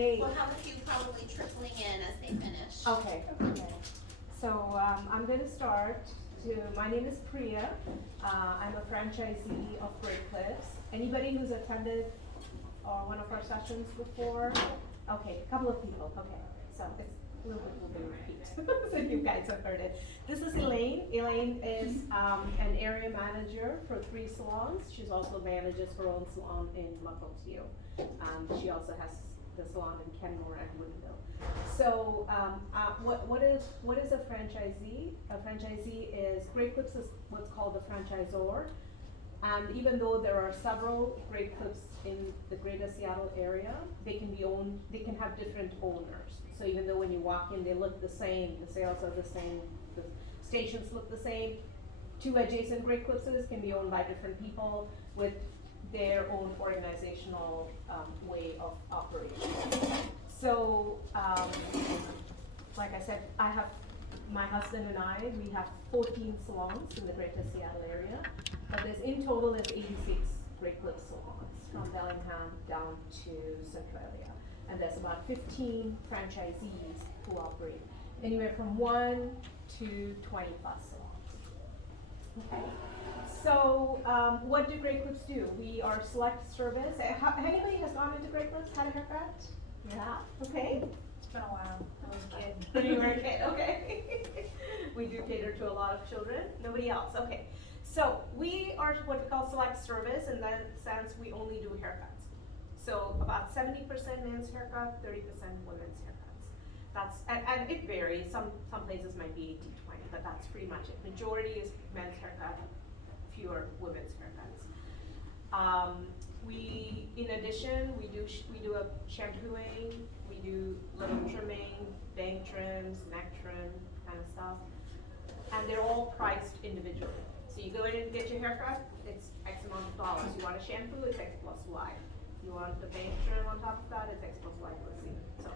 great. We'll have a few probably trickling in as they finish. Okay. So I'm going to start. My name is Priya. I'm a franchisee of Great Clips. Anybody who's attended one of our sessions before? Okay, a couple of people. Okay, so it's a little bit repeat, so you guys have heard it. This is Elaine. Elaine is an area manager for 3 salons. She's also manages her own salon in Mukilteo. She also has the salon in Kenmore and Woodville. So what is a franchisee? A franchisee is, Great Clips is what's called a franchisor. And even though there are several Great Clips in the greater Seattle area, they can have different owners. So even though when you walk in, they look the same, the sales are the same, the stations look the same, 2 adjacent Great Clipses can be owned by different people with their own organizational way of operating. So, like I said, my husband and I, we have 14 salons in the greater Seattle area, but in total there's 86 Great Clips salons from Bellingham down to Centralia. And there's about 15 franchisees who operate anywhere from 1 to 20 plus salons. Okay. So, what do Great Clips do? We are select service. Anybody has gone into Great Clips, had a haircut? Yeah, okay. It's been a while. I was a kid. You were a kid, okay. We do cater to a lot of children. Nobody else, okay. So, we are what we call select service. In that sense, we only do haircuts. So, about 70% men's haircut, 30% women's haircuts. And it varies. Some places might be 80-20, but that's pretty much it. Majority is men's haircut, fewer women's haircuts. In addition, we do a shampooing, we do little trimming, bang trims, neck trim, kind of stuff. And they're all priced individually. So you go in and get your haircut, it's X amount of dollars. You want a shampoo, it's X plus Y. You want the bang trim on top of that, it's X plus Y plus Z. So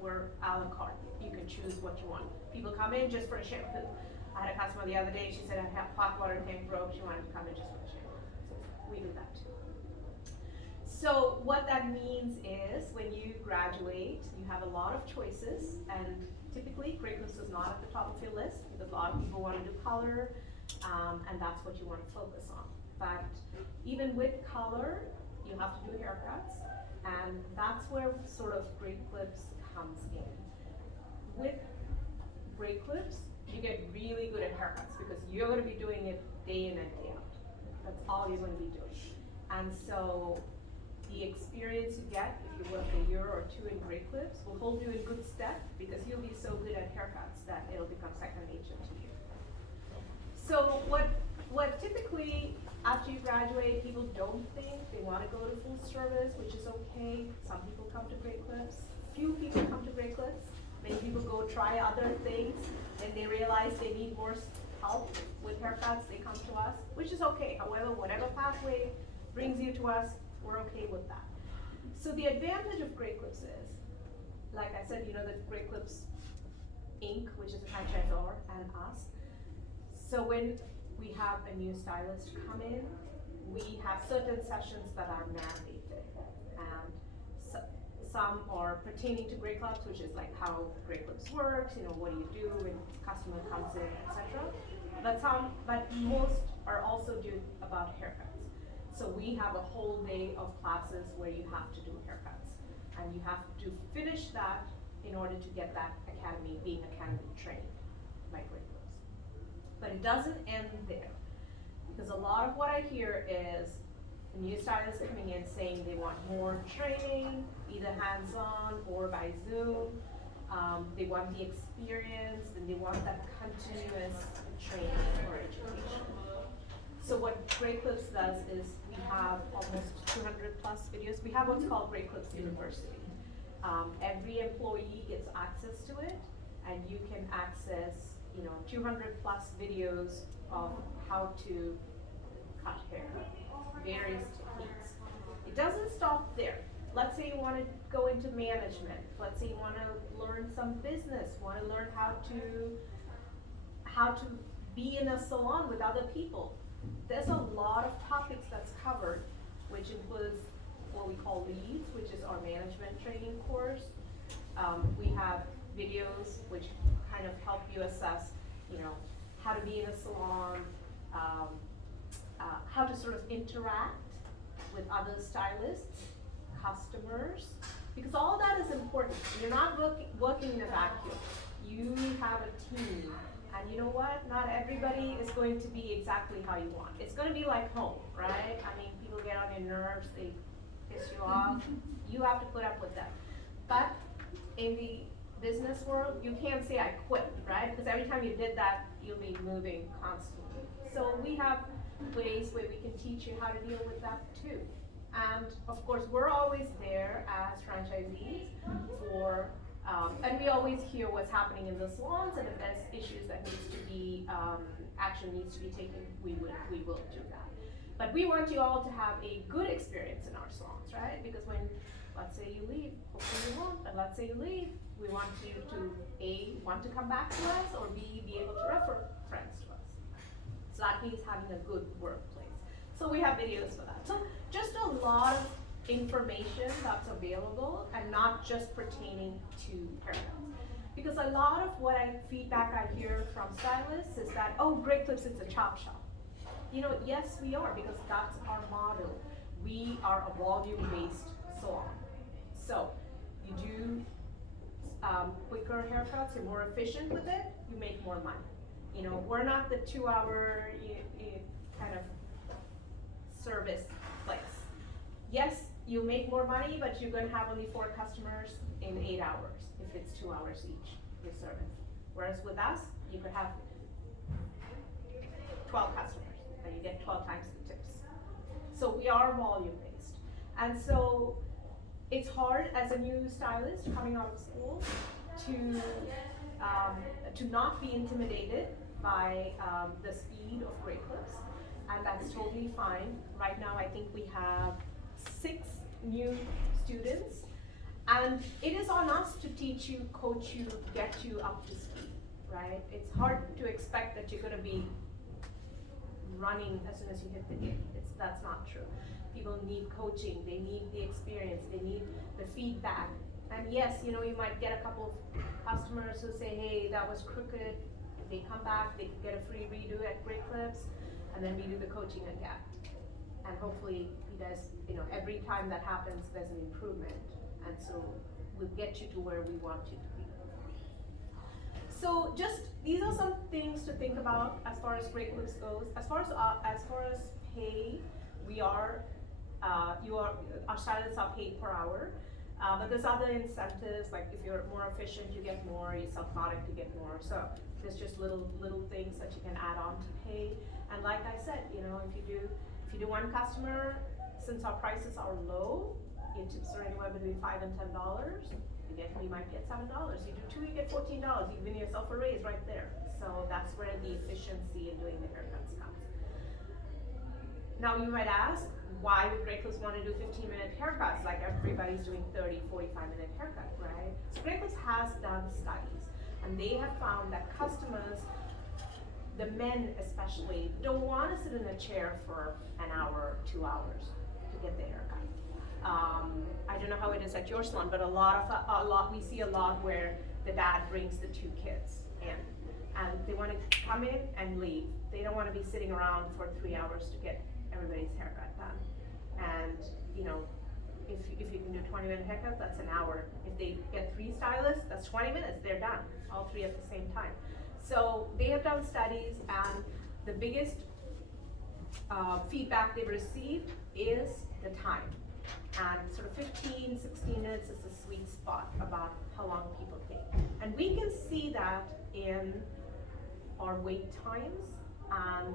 we're a la carte. You can choose what you want. People come in just for a shampoo. I had a customer the other day, she said her hot water tank broke, she wanted to come in just for a shampoo. So we do that too. So what that means is when you graduate, you have a lot of choices, and typically Great Clips is not at the top of your list because a lot of people want to do color, and that's what you want to focus on. But even with color, you have to do haircuts, and that's where sort of Great Clips comes in. With Great Clips, you get really good at haircuts because you're going to be doing it day in and day out. That's all you're going to be doing. And so the experience you get if you work a year or 2 in Great Clips will hold you in good stead because you'll be so good at haircuts that it'll become second nature to you. So what typically after you graduate, people don't think they want to go to full service, which is okay. Some people come to Great Clips. Few people come to Great Clips. Many people go try other things, and they realize they need more help with haircuts, they come to us, which is okay. However, whatever pathway brings you to us, we're okay with that. So the advantage of Great Clips is, like I said, the Great Clips Inc., which is a franchisor, and us. So when we have a new stylist come in, we have certain sessions that are mandated, and some are pertaining to Great Clips, which is like how Great Clips works, what do you do when customer comes in, etc. But most are also due about haircuts. So we have a whole day of classes where you have to do haircuts, and you have to finish that in order to get that being academy trained by Great Clips. But it doesn't end there, because a lot of what I hear is a new stylist coming in saying they want more training, either hands-on or by Zoom. They want the experience, and they want that continuous training or education. So what Great Clips does is we have almost 200 plus videos. We have what's called Great Clips University. Every employee gets access to it, and you can access 200 plus videos of how to cut hair, various techniques. It doesn't stop there. Let's say you want to go into management. Let's say you want to learn some business, want to learn how to be in a salon with other people. There's a lot of topics that's covered, which includes what we call leads, which is our management training course. We have videos which kind of help you assess, you know, how to be in a salon, how to sort of interact with other stylists, customers, because all that is important. You're not working in a vacuum. You have a team, and you know what? Not everybody is going to be exactly how you want. It's going to be like home, right? I mean, people get on your nerves, they piss you off. You have to put up with them. But in the business world, you can't say I quit, right? Because every time you did that, you'll be moving constantly. So we have ways where we can teach you how to deal with that too. And of course, we're always there as franchisees for, and we always hear what's happening in the salons, and if there's issues that needs to be, action needs to be taken, we will do that. But we want you all to have a good experience in our salons, right? Because when, let's say you leave, hopefully you won't, but let's say you leave, we want you to A, want to come back to us, or B, be able to refer friends to us. So that means having a good workplace. So we have videos for that. So just a lot of information that's available and not just pertaining to haircuts. Because a lot of what feedback I hear from stylists is that, oh, Great Clips is a chop shop. You know, yes, we are, because that's our model. We are a volume-based salon. So you do quicker haircuts, you're more efficient with it, you make more money. You know, we're not the 2-hour kind of service place. Yes, you make more money, but you're gonna have only 4 customers in 8 hours if it's 2 hours each, your service. Whereas with us, you could have 12 customers and you get 12 times the tips. So we are volume based. And so it's hard as a new stylist coming out of school to not be intimidated by the speed of Great Clips, and that's totally fine. Right now I think we have 6 new students, and it is on us to teach you, coach you, get you up to speed, right? It's hard to expect that you're gonna be running as soon as you hit the gate. That's not true. People need coaching, they need the experience, they need the feedback. And yes, you know, you might get a couple of customers who say, hey, that was crooked. They come back, they can get a free redo at Great Clips, and then we do the coaching again. And hopefully, you know, every time that happens, there's an improvement. And so we'll get you to where we want you to be. So just, these are some things to think about as far as Great Clips goes. As far as pay, we are, our stylists are paid per hour. But there's other incentives, like if you're more efficient, you get more, you sell product, you get more. So there's just little things that you can add on to pay. And like I said, you know, if you do 1 customer, since our prices are low, your tips are anywhere between $5 and $10. You might get $7. You do 2, you get $14. You win yourself a raise right there. So that's where the efficiency in doing the haircuts comes. Now you might ask, why would Great Clips want to do 15-minute haircuts like everybody's doing 30, 45-minute haircut, right? So Great Clips has done studies, and they have found that customers, the men especially, don't want to sit in a chair for an hour, 2 hours to get their haircut. I don't know how it is at your salon, but we see a lot where the dad brings the 2 kids in, and they want to come in and leave. They don't want to be sitting around for 3 hours to get everybody's haircut done. And you know, if you can do 20-minute haircuts, that's an hour. If they get 3 stylists, that's 20 minutes, they're done, all 3 at the same time. So they have done studies, and the biggest feedback they've received is the time. And sort of 15, 16 minutes is the sweet spot about how long people take. And we can see that in our wait times and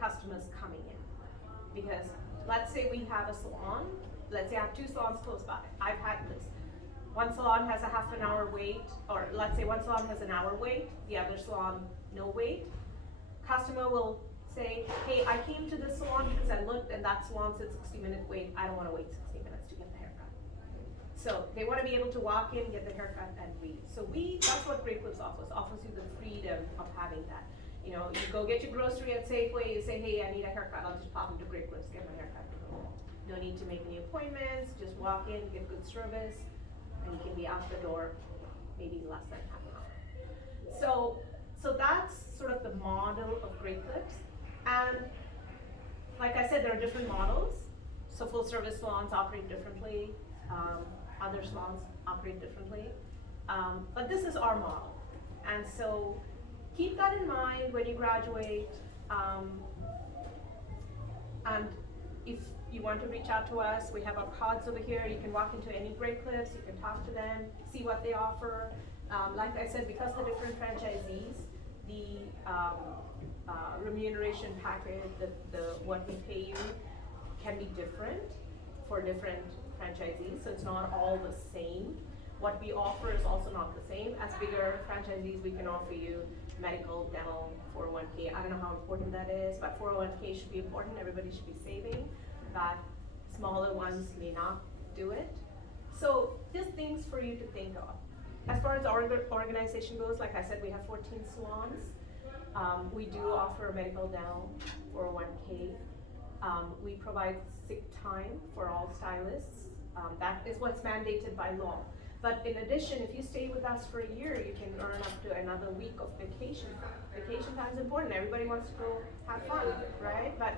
customers coming in. Because let's say we have a salon, let's say I have 2 salons close by. I've had this. One salon has a half an hour wait, or let's say one salon has an hour wait, the other salon no wait. Customer will say, hey, I came to this salon because I looked and that salon said 60-minute wait. I don't want to wait 60 minutes to get the haircut. So they want to be able to walk in, get the haircut, and leave. So that's what Great Clips offers you the freedom of having that. You know, you go get your grocery at Safeway, you say, hey, I need a haircut, I'll just pop into Great Clips, get my haircut. No need to make any appointments, just walk in, get good service, and you can be out the door maybe less than half an hour. So that's sort of the model of Great Clips. And like I said, there are different models. So full service salons operate differently, other salons operate differently. But this is our model. And so keep that in mind when you graduate. And if you want to reach out to us, we have our cards over here. You can walk into any Great Clips, you can talk to them, see what they offer. Like I said, because the different franchisees, the remuneration package, what we pay you can be different for different franchisees, so it's not all the same. What we offer is also not the same. As bigger franchisees, we can offer you medical, dental, 401k. I don't know how important that is, but 401k should be important. Everybody should be saving, but smaller ones may not do it. So just things for you to think of. As far as our organization goes, like I said, we have 14 salons. We do offer medical, dental, 401k. We provide sick time for all stylists. That is what's mandated by law. But in addition, if you stay with us for a year, you can earn up to another week of vacation time. Vacation time is important. Everybody wants to go have fun, right? But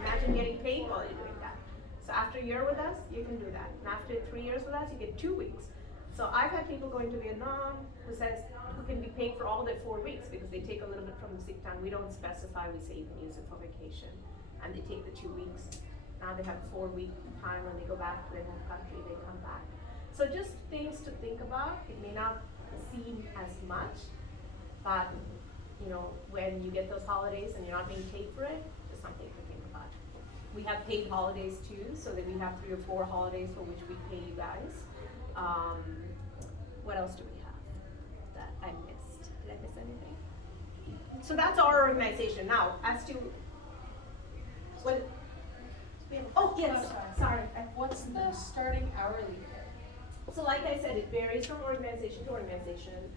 imagine getting paid while you're doing that. So after a year with us, you can do that. And after 3 years with us, you get 2 weeks. So I've had people going to Vietnam who can be paid for all their 4 weeks because they take a little bit from the sick time. We don't specify, we say you can use it for vacation. And they take the 2 weeks. Now they have a 4-week time when they go back to their home country, they come back. So just things to think about. It may not seem as much, but when you get those holidays and you're not being paid for it, just something to think about. We have paid holidays too, so that we have 3 or 4 holidays for which we pay you guys. What else do we have that I missed? Did I miss anything? So that's our organization. Now, as to what? Oh yes, sorry. What's the starting hourly pay? So like I said, it varies from organization to organization.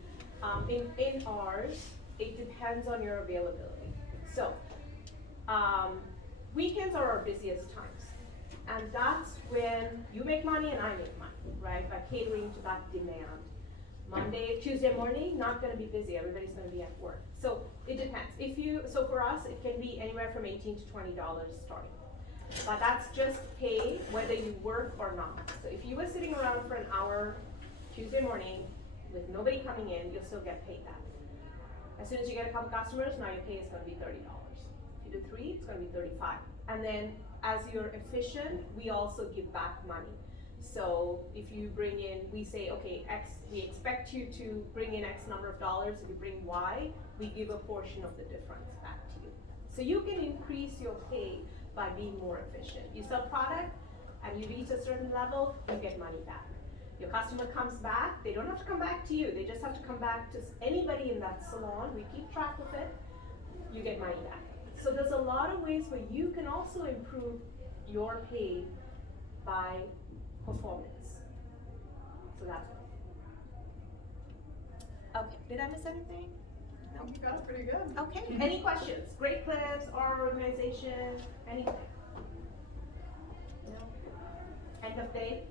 In ours, it depends on your availability. So weekends are our busiest times. And that's when you make money and I make money, right? By catering to that demand. Tuesday morning, not gonna be busy, everybody's gonna be at work. So it depends. So for us, it can be anywhere from $18 to $20 starting. But that's just pay whether you work or not. So if you were sitting around for an hour Tuesday morning with nobody coming in, you'll still get paid that. As soon as you get a couple customers, now your pay is gonna be $30. If you do 3, it's gonna be $35. And then as you're efficient, we also give back money. So if you bring in, we say, okay, X, we expect you to bring in X number of dollars. If you bring Y, we give a portion of the difference back to you. So you can increase your pay by being more efficient. You sell product and you reach a certain level, you get money back. Your customer comes back, they don't have to come back to you, they just have to come back to anybody in that salon. We keep track of it, you get money back. So there's a lot of ways where you can also improve your pay by performance. So that's it. Okay, did I miss anything? No. You got it pretty good. Okay, any questions? Great Clips, our organization, anything? No? End of day?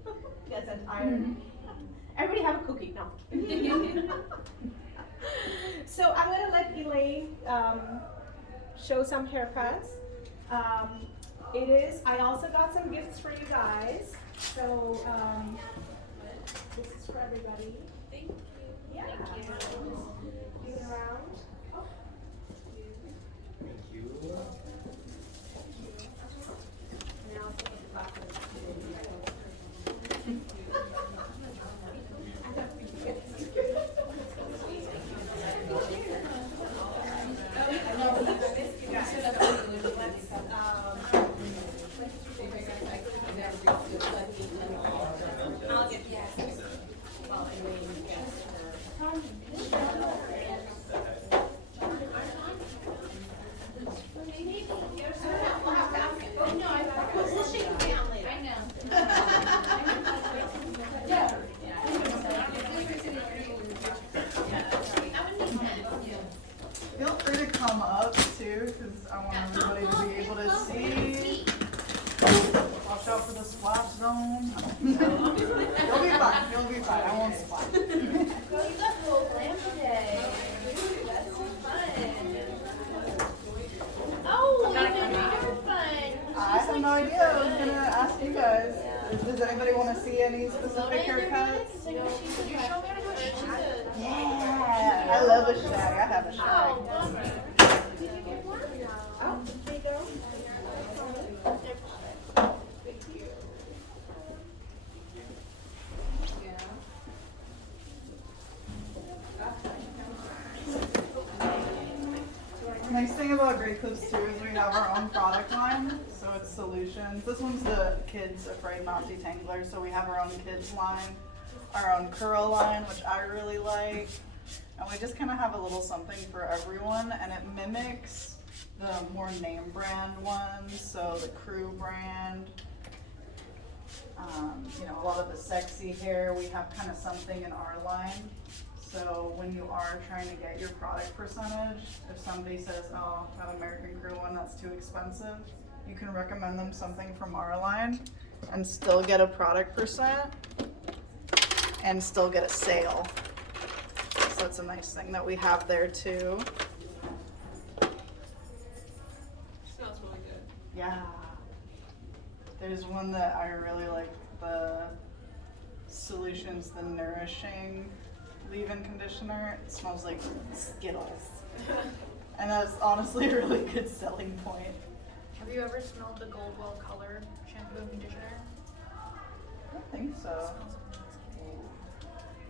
Yes, I'm tired. Everybody have a cookie now. So I'm gonna let Elaine show some haircuts. I also got some gifts for you guys. So this is for everybody. Thank you. Yeah. Thank you. Give it around. Oh. Thank you. And I'll take the glasses. I'll get well, We'll shake it down later. I know. That would make sense. Feel free to come up too, because I want everybody to be able to see. Watch out zone. You'll be fine. You'll be fine. I won't splat. Girl, you got the whole glam today. That's so fun. Oh, you're fun. I have no idea. I was gonna ask you guys. Does anybody want to see any specific haircuts? Yeah, I love a shag. I have a shag. Oh, bummer. Did you get one? Oh, there you go. Nice thing about Great Clips too is we have our own product line, so it's solutions. This one's the kids afraid not detangler, so we have our own kids line, our own curl line, which I really like, and we just kind of have a little something for everyone, and it mimics the more name brand ones, so the Crew brand. You know, a lot of the sexy hair, we have kind of something in our line. So when you are trying to get your product percentage, if somebody says, oh, that American Crew one, that's too expensive, you can recommend them something from our line and still get a product percent and still get a sale. So it's a nice thing that we have there too. Smells really good. Yeah. There's one that I really like, the Solutions, the Nourishing leave-in conditioner. It smells like Skittles. And that's honestly a really good selling point. Have you ever smelled the Goldwell Color shampoo and conditioner? I don't think It so. smells amazing.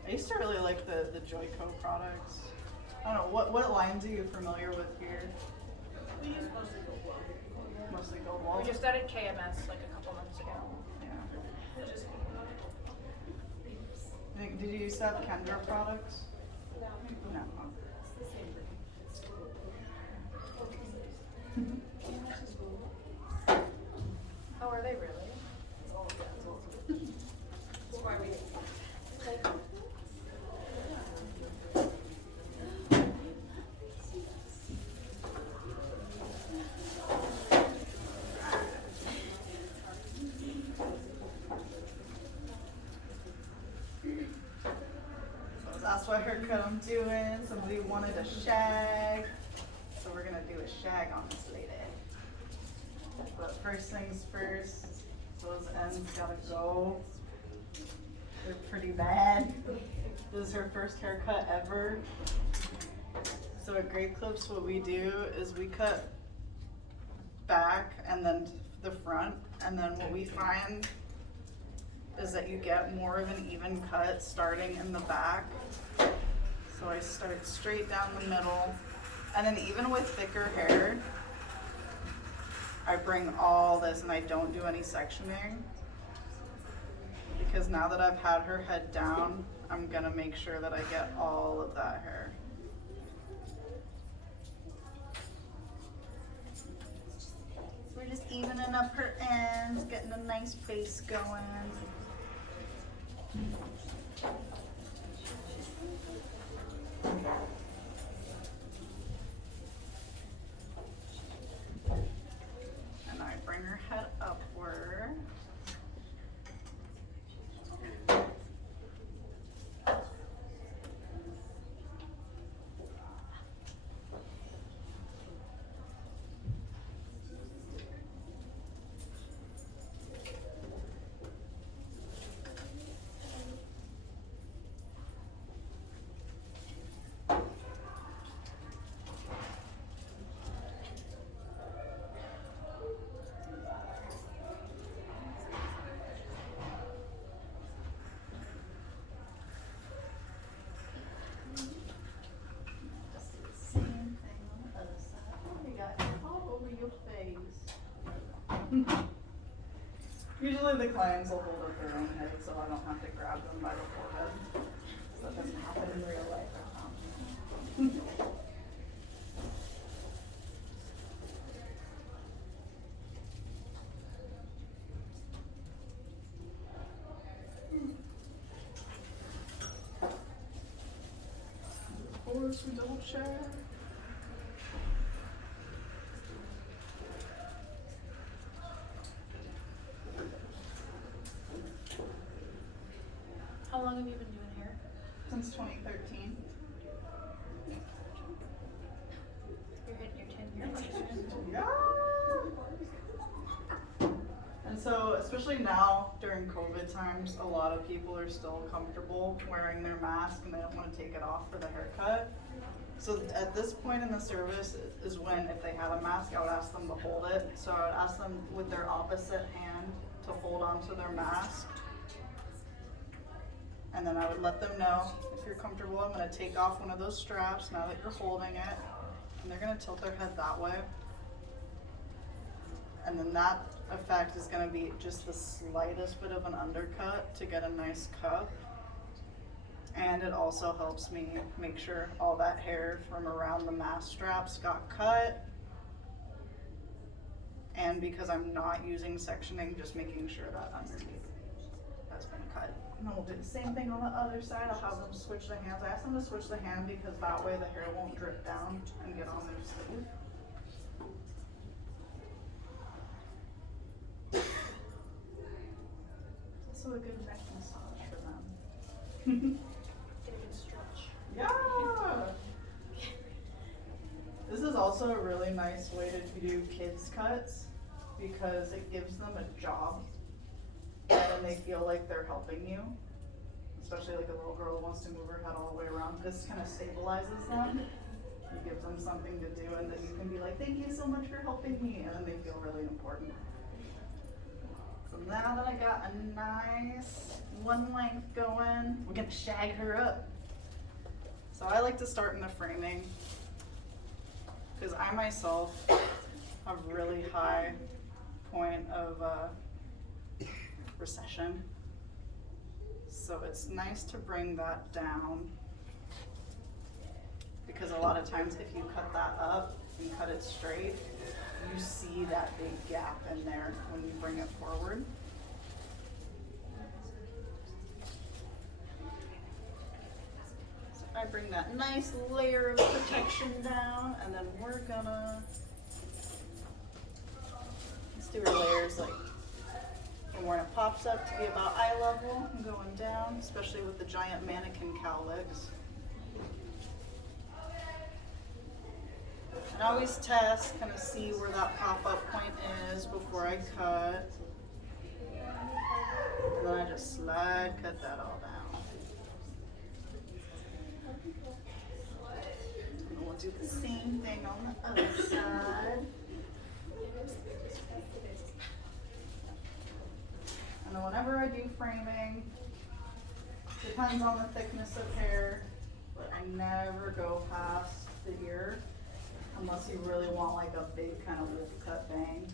I used to really like the Joico products. I don't know, what lines are you familiar with here? We use mostly Goldwell. Mostly Goldwall? We just added KMS like a couple months ago. Yeah. Did you used to have Kendra products? No. Oh, are they really? That's why we. That's what haircut I'm doing. Somebody wanted a shag, so we're gonna do a shag on this lady. But first things first, those ends gotta go. They're pretty bad. This is her first haircut ever. So at Great Clips, what we do is we cut back and then the front, and then what we find is that you get more of an even cut starting in the back. So I start straight down the middle, and then even with thicker hair, I bring all this and I don't do any sectioning, because now that I've had her head down, I'm gonna make sure that I get all of that hair. We're just evening up her ends, getting a nice base going. And I bring her head upward. Usually the clients will hold up their own head, so I don't have to grab them by the forehead. So that doesn't happen in real life, I found. Of course, we don't share. long have you been doing hair? Since 2013. You're hitting your 10-year anniversary. Yeah. And so, especially now during COVID times, a lot of people are still comfortable wearing their mask and they don't want to take it off for the haircut. So at this point in the service is when, if they had a mask, I would ask them to hold it. So I would ask them with their opposite hand to hold onto their mask. And then I would let them know, if you're comfortable, I'm gonna take off one of those straps now that you're holding it. And they're gonna tilt their head that way. And then that effect is gonna be just the slightest bit of an undercut to get a nice cup. And it also helps me make sure all that hair from around the mask straps got cut. And because I'm not using sectioning, just making sure that underneath has been cut. And then we'll do the same thing on the other side. I'll have them switch the hands. I ask them to switch the hand because that way the hair won't drip down and get on their sleeve. It's also a good neck massage for them. Get a good stretch. Yeah! This is also a really nice way to do kids cuts because it gives them a job and they feel like they're helping you. Especially like a little girl who wants to move her head all the way around. This kind of stabilizes them. It gives them something to do and then you can be like, thank you so much for helping me, and then they feel really important. So now that I got a nice one length going, we're gonna shag her up. So I like to start in the framing because I myself have really high point of recession. So it's nice to bring that down because a lot of times if you cut that up and cut it straight, you see that big gap in there when you bring it forward. So I bring that nice layer of protection down, and then we're gonna, let's do our layers like from where it pops up to be about eye level and going down, especially with the giant mannequin cow legs. And I always test, kind of see where that pop-up point is before I cut. And then I just slide cut that all down. And we'll do the same thing on the other side. And then whenever I do framing, depends on the thickness of hair, but I never go past the ear unless you really want like a big kind of wolf cut bang.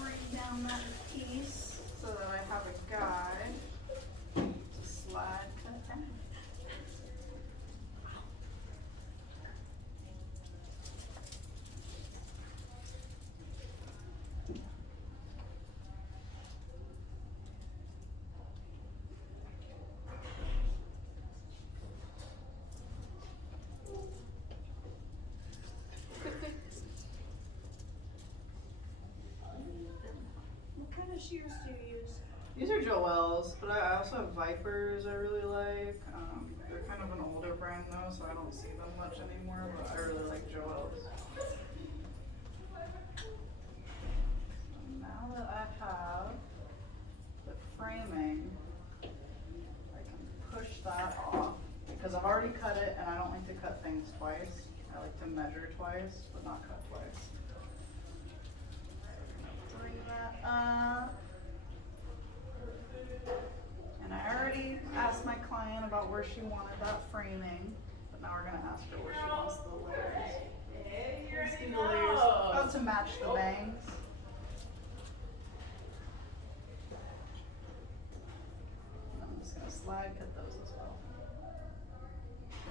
Bring down that piece so that I have a guide to slide cut down. What kind of shears do you use? These are Joel's, but I also have Vipers I really like. They're kind of an older brand though, so I don't see them much anymore, but I really like Joel's. Now that I have the framing, I can push that off because I've already cut it and I don't like to cut things twice. I like to measure twice, but not cut twice. Bring that up. And I already asked my client about where she wanted that framing, but now we're gonna ask her where she wants the layers. Let's do the layers about to match the bangs. And I'm just gonna slide cut those as well.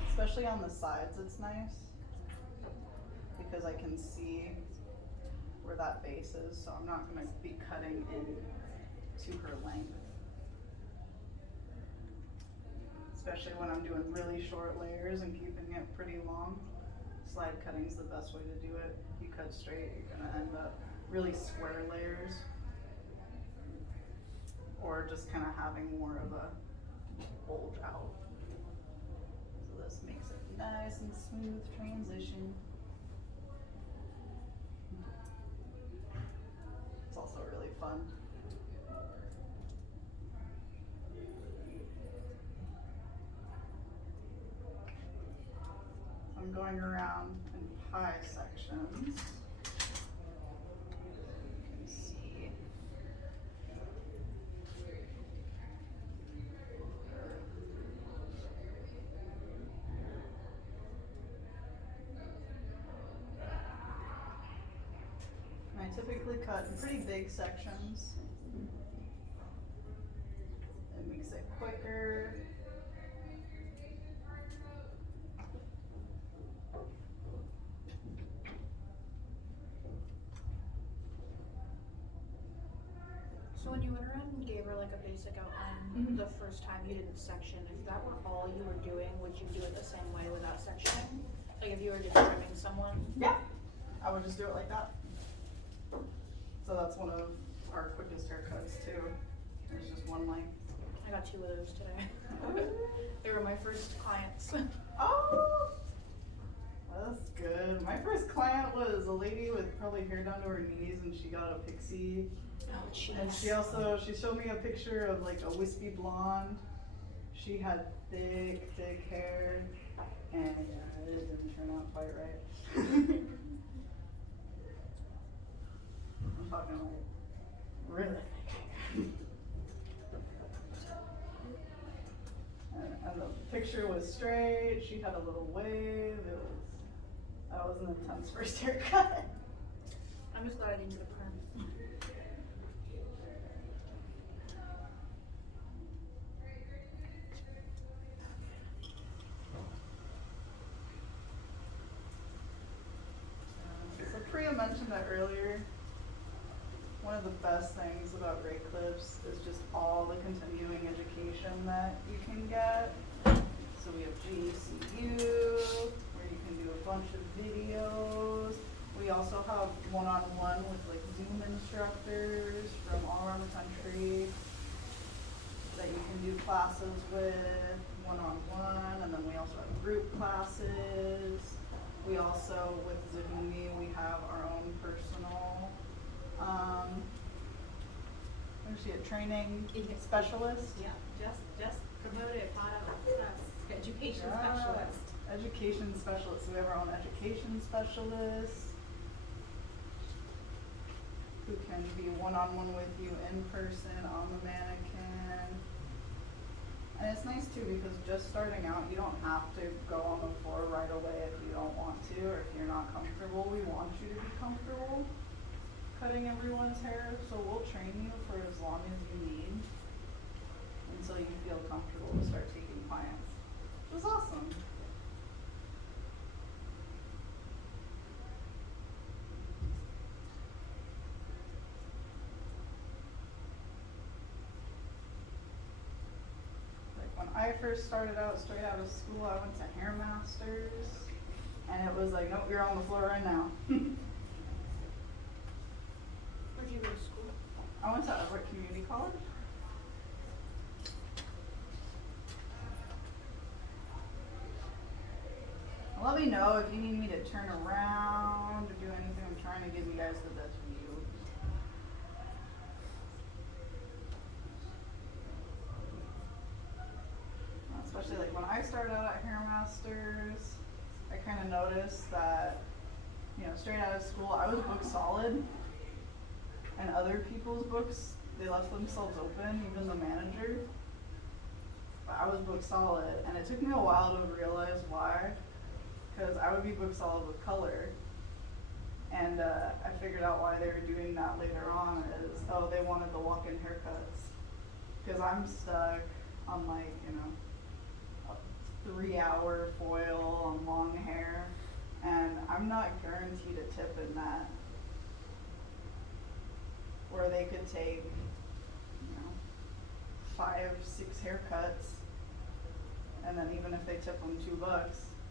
Especially on the sides, it's nice because I can see where that base is, so I'm not gonna be cutting in to her length. Especially when I'm doing really short layers and keeping it pretty long. Slide cutting is the best way to do it. If you cut straight, you're gonna end up really square layers. or just kind of having more of a bulge out. So this makes it nice and smooth transition. It's also really fun. I'm going around in pie sections. You can see. And I typically cut in pretty big sections. It makes it quicker. So when you went around and gave her like a basic outline the first time you didn't section, if that were all you were doing, would you do it the same way without sectioning? Like if you were just trimming someone? Yeah, I would just do it like that. So that's one of our quickest haircuts too. It's just one length. I got 2 of those today. They were my first clients. Oh, that's good. My first client was a lady with probably hair down to her knees, and she got a pixie. Oh, jeez. And she showed me a picture of like a wispy blonde. She had thick, thick hair, and yeah, it didn't turn out quite right. I'm talking like really thick. And the picture was straight. She had a little wave. That was an intense first haircut. I'm just glad I didn't get a perm. So Priya mentioned that earlier. One of the best things about Great Clips is just all the continuing education that you can get. So we have GCU, where you can do a bunch of videos. We also have one-on-one with like Zoom instructors from all around the country that you can do classes with one-on-one, and then we also have group classes. We also, with Zahumi, we have our own personal where's she, a training specialist? Yeah, just promote it, part of us, education Yeah, specialist. Education specialist. So we have our own education specialist who can be one-on-one with you in person on the mannequin. And it's nice too because just starting out, you don't have to go on the floor right away if you don't want to or if you're not comfortable. We want you to be comfortable cutting everyone's hair, so we'll train you for as long as you need until you feel comfortable to start taking clients. It was awesome. Like when I first started out straight out of school, I went to Hair Masters, and it was like, nope, you're on the floor right now. Where'd you go to school? I went to Everett Community College. Let me know if you need me to turn around or do anything. I'm trying to give you guys the best view. Especially like when I started out at Hair Masters, I kind of noticed that, you know, straight out of school, I was booked solid. And other people's books, they left themselves open, even the manager. But I was booked solid, and it took me a while to realize why. Because I would be booked solid with color. And I figured out why they were doing that later on is, oh, they wanted the walk-in haircuts. Because I'm stuck on like, you know, a 3-hour foil on long hair. And I'm not guaranteed a tip in that. Where they could take, you know, 5, 6 haircuts, and then even if they tip them $2,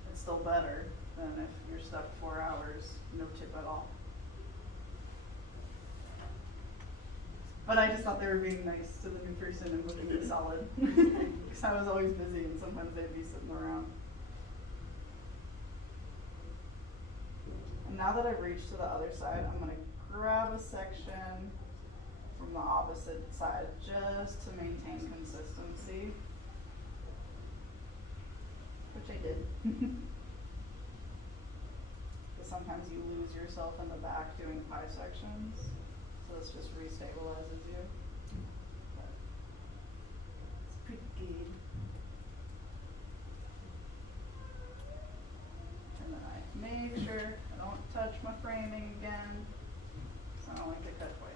it's still better than if you're stuck 4 hours, no tip at all. But I just thought they were being nice to the new person and looking solid. Because I was always busy and sometimes they'd be sitting around. And now that I've reached to the other side, I'm gonna grab a section from the opposite side just to maintain consistency. Which I did. But sometimes you lose yourself in the back doing pie sections. So this just restabilizes you. But it's pretty good. And then I make sure I don't touch my framing again. So I don't like to cut twice.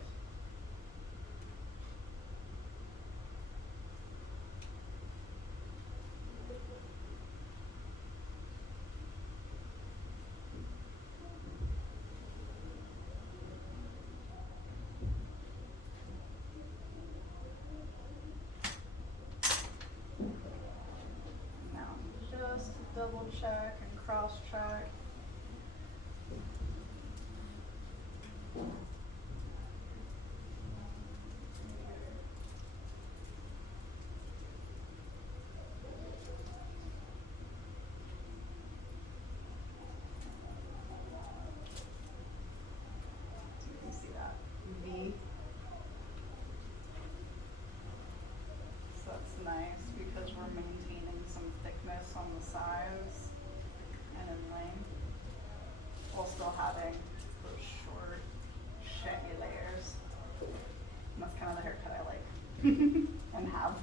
Now just to double check and cross check. So you can see that V. So that's nice because we're maintaining some thickness on the sides and in length while still having those short, shaggy layers. And that's kind of the haircut I like and have.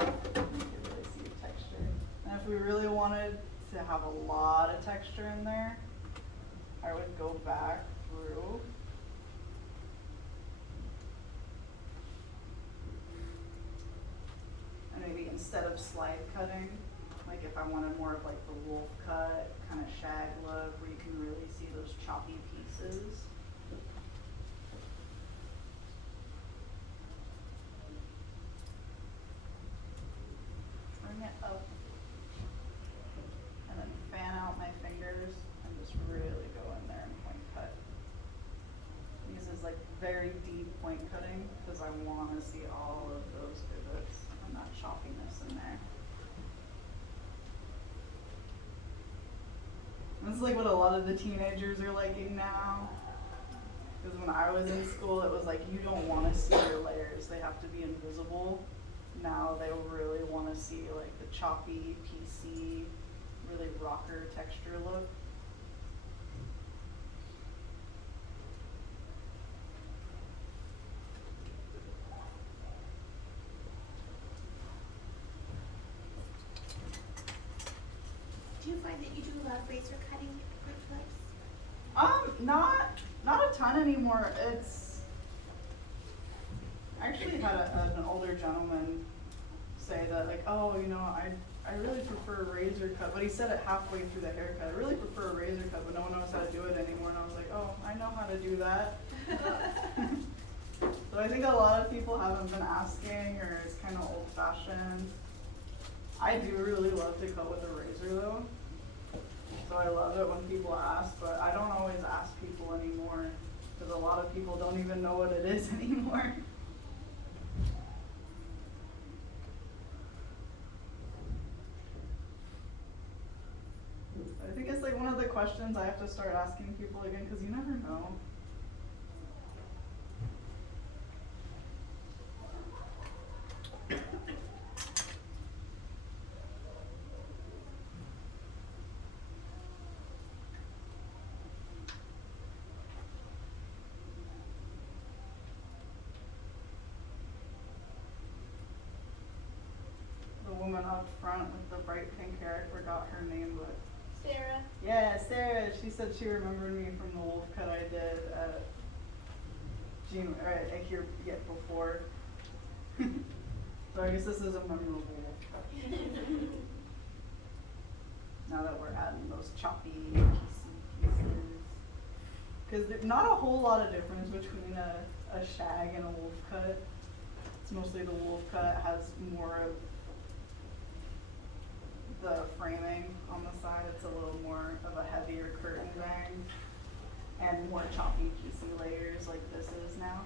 You can really see the texture. And if we really wanted to have a lot of texture in there, I would go back through and maybe instead of slide cutting, like if I wanted more of like the wolf cut kind of shag look where you can really see those choppy pieces. Bring it up and then fan out my fingers and just really go in there and point cut. This is like very deep point cutting because I want to see all of those divots and that choppiness in there. This is like what a lot of the teenagers are liking now. Because when I was in school, it was like you don't want to see your layers; they have to be invisible. Now they really want to see like the choppy, piecey, really rocker texture look. Do you find that you do a lot of razor cutting quick flips? Not a ton anymore. I actually had an older gentleman say that like, oh, you know, I really prefer a razor cut, but he said it halfway through the haircut. I really prefer a razor cut, but no one knows how to do it anymore. And I was like, oh, I know how to do that. So I think a lot of people haven't been asking, or it's kind of old fashioned. I do really love to cut with a razor though. So I love it when people ask, but I don't always ask people anymore because a lot of people don't even know what it is anymore. I think it's like one of the questions I have to start asking people again because you never know. The woman up front with the bright pink hair, I forgot her name, but Sarah. yeah, Sarah. She said she remembered me from the wolf cut I did at here yet before. So I guess this is a memorable wolf cut. Now that we're adding those choppy, piecey pieces, because there's not a whole lot of difference between a shag and a wolf cut. It's mostly the wolf cut has more of the framing on the side. It's a little more of a heavier curtain bang and more choppy, piecey layers like this is now.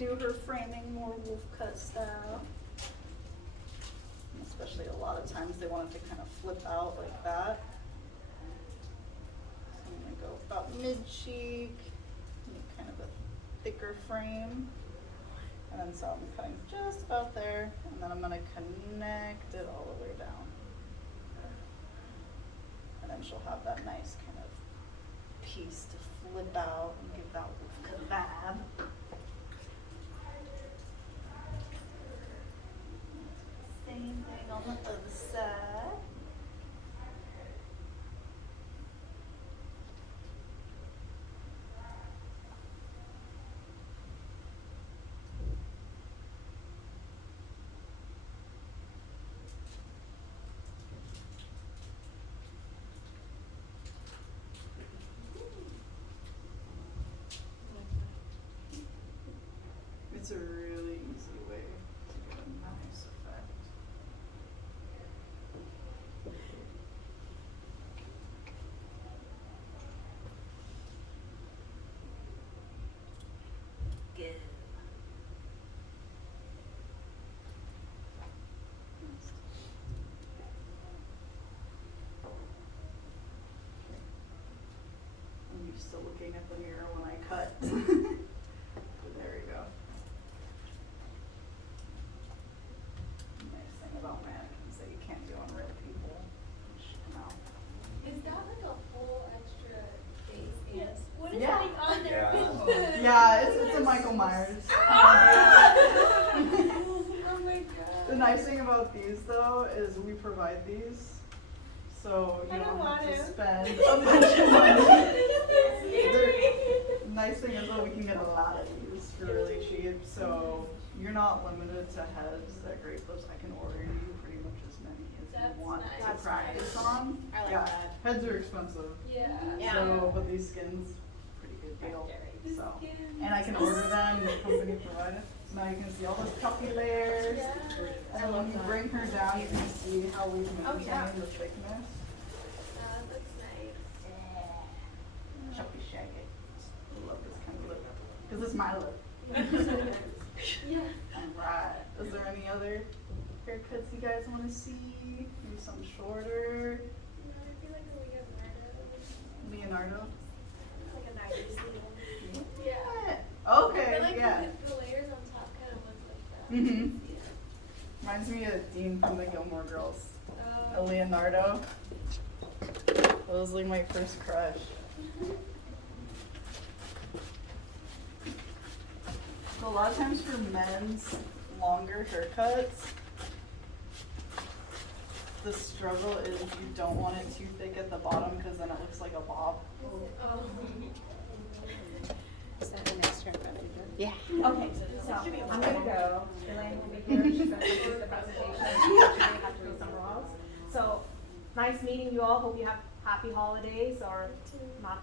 do her framing more wolf cut style. Especially a lot of times they want it to kind of flip out like that. So I'm gonna go about mid-cheek, kind of a thicker frame. And then so I'm cutting just about there, and then I'm gonna connect it all the way down. And then she'll have that nice kind of piece to flip out and give that wolf cut vibe. Same thing on the other side. It's a really easy way to get a nice effect. Good. I'm used to looking at the mirror when I cut. There we go. Nice thing about mannequins that you can't do on real people. Ship 'em out. Is that like a whole extra face? Yes. What is Yeah. like on there Yeah. with the? Yeah, it's a Michael Myers. Oh my god. The nice thing about these though is we provide these, so you I don't don't want have to to. spend a bunch of money. Scary. The nice thing is though we can get a lot of these for really cheap, so you're not limited to heads at Great Clips. I can order you pretty much as many as That's you want nice. to That's practice nice. on. I like Yeah, that. heads are expensive. Yeah. Yeah. So, but these skins, pretty good deal. The So, skins. and I can order them, the company provided. So now you can see all those puffy layers. Yeah. And then when you bring her down, you can see how we've Oh, maintained yeah. the thickness. That looks nice. Chucky shaggy. I love this kind of look. Cause it's my look. Yeah. Alright, is there any other haircuts you guys wanna see? Maybe something shorter? Yeah, I feel like a Leonardo? like a 90s Leonardo. Yeah. Okay, I feel like yeah. the layers on top kind of look like that. Mhm. Yeah. Reminds me of Dean from the Gilmore Girls. Oh. Leonardo. That was like my first crush. So a lot of times for men's longer haircuts, the struggle is you don't want it too thick at the bottom because then it looks like a bob. Oh. Is that the next haircut I did? Yeah. Okay, so I'm gonna go. Elaine will be here. She's gonna do the presentation. She's gonna have to go somewhere else. So, nice meeting you all. Hope you have happy holidays, or not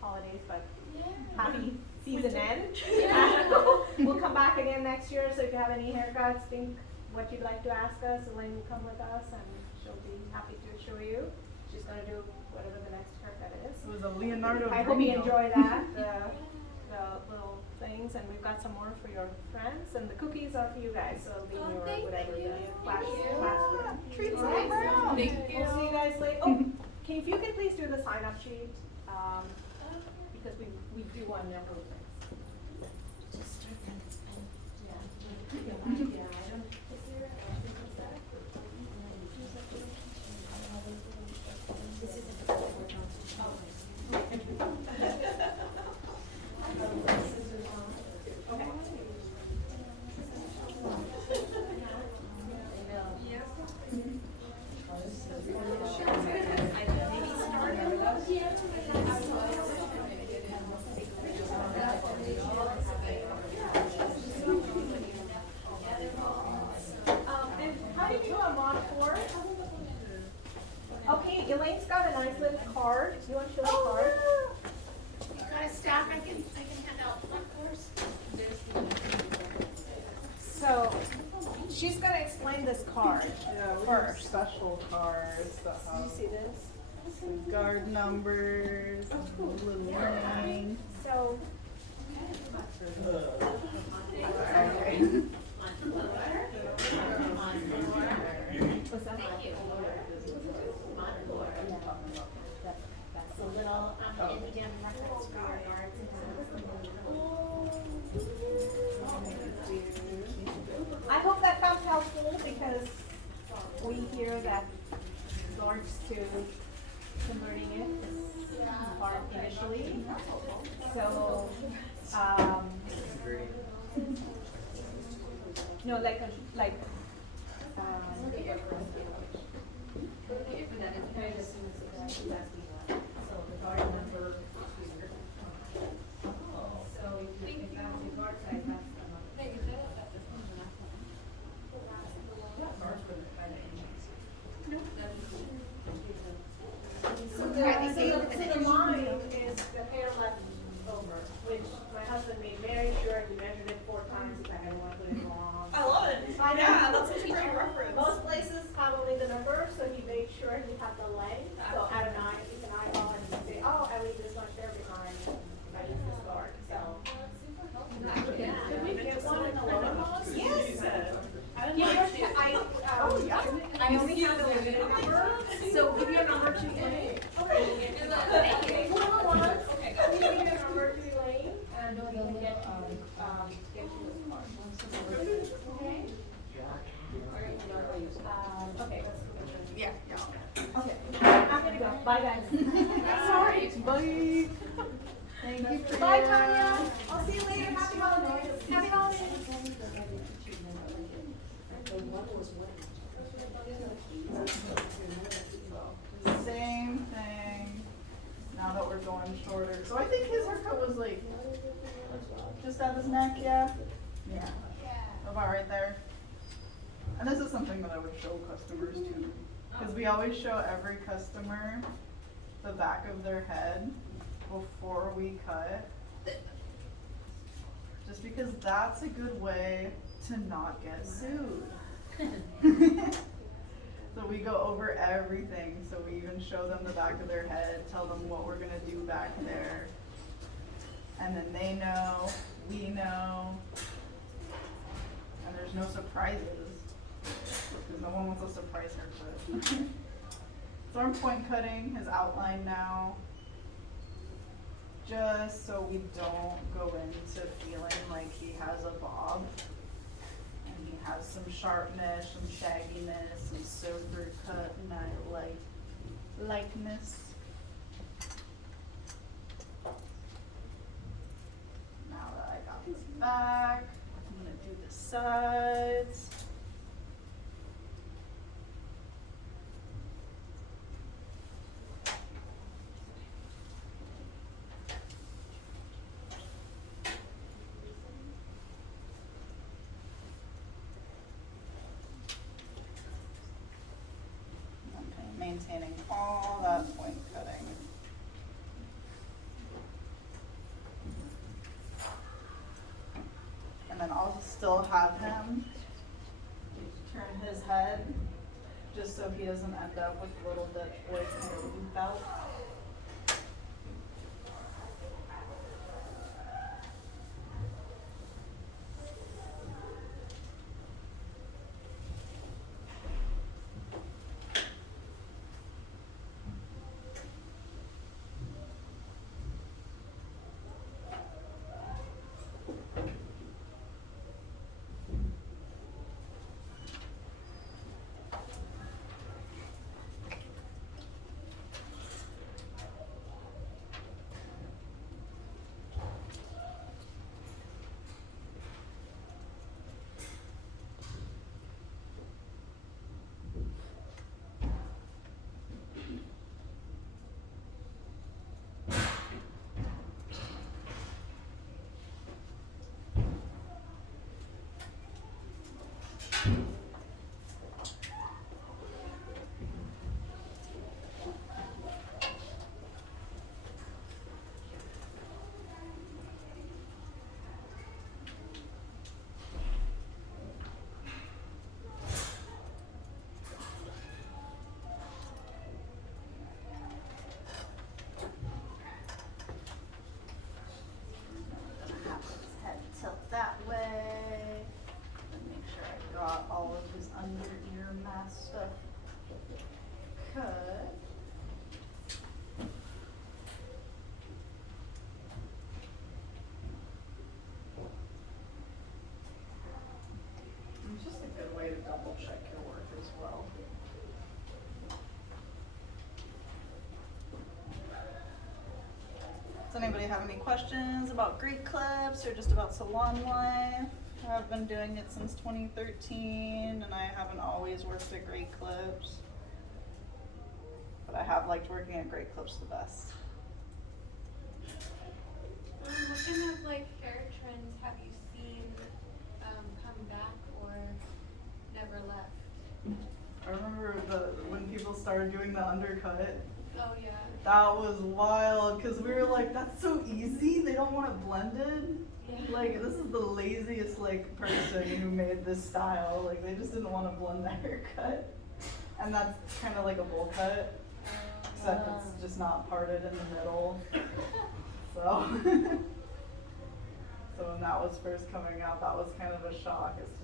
holidays, but Yeah. happy season end. Yeah. We'll come back again next year, so if you have any haircuts, think what you'd like to ask us, Elaine will come with us and she'll be happy to show you. She's gonna do whatever the next haircut is. It was a Leonardo. I hope you Brino. enjoy that, the little things, and we've got some more for your friends, and the cookies are for you guys, so it'll be Oh, your, thank whatever you. the class, Thank you. class Yeah, room. treats All all right, around. Thank you. We'll see you guys later. Oh, if you can please do the sign-up sheet, because we do want to approve things. And how do you do a mod 4? Okay, Elaine's got a nice little card. Do you want to show the card? Got a stack I can hand out, of course. So, she's gonna explain this card Yeah, we have first. special cards that Do you have see this? some guard numbers, a little ring. So, actually. So, no, like, So the line is the hair left over, which my husband made very sure he measured it 4 times because I didn't want to put it wrong. I love it. I know. Yeah, that's such a great reference. Most places have only the number, so he made sure he had the length. So at a 9, you can eyeball and you can say, oh, I leave this much hair behind. I use this guard. So. Could we get one in the lower box? Yes. I only have a limited number, so give your number to Elaine. Okay. Whoever wants, Okay, please give your number to Elaine, and we can get you this card. Okay? Okay, let's do it. Yeah, yeah. Okay, I'm gonna go. Bye, guys. Sorry. Bye. Thank you for Bye, your- Tanya. I'll see you later. Happy holidays. Happy holidays. Same thing. Now that we're going shorter. So I think his haircut was like just at his neck, yeah? Yeah. About right there. And this is something that I would show customers too. Because we always show every customer the back of their head before we cut. Just because that's a good way to not get sued. So we go over everything. So we even show them the back of their head, tell them what we're gonna do back there. And then they know, we know, and there's no surprises. Because no one wants a surprise haircut. So I'm point cutting his outline now. Just so we don't go into feeling like he has a bob. And he has some sharpness, some shagginess, some silver cut, and I likeness. Now that I got this back, I'm gonna do the sides. Okay, maintaining all that point cutting. And then I'll still have him turn his head, just so he doesn't end up with a little Dutch boy kind of belt. Does anybody have any questions about great clips or just about salon life? I've been doing it since 2013 and I haven't always worked at Great Clips. But I have liked working at Great Clips the best. What kind of like hair trends have you seen come back or never left? I remember when people started doing the undercut. Oh yeah. That was wild because we were like, that's so easy. They don't want it blended. Yeah. Like, this is the laziest like person who made this style. Like, they just didn't want to blend the haircut. And that's kind of like a bowl cut, except it's just not parted in the middle. So, so when that was first coming out, that was kind of a shock. It's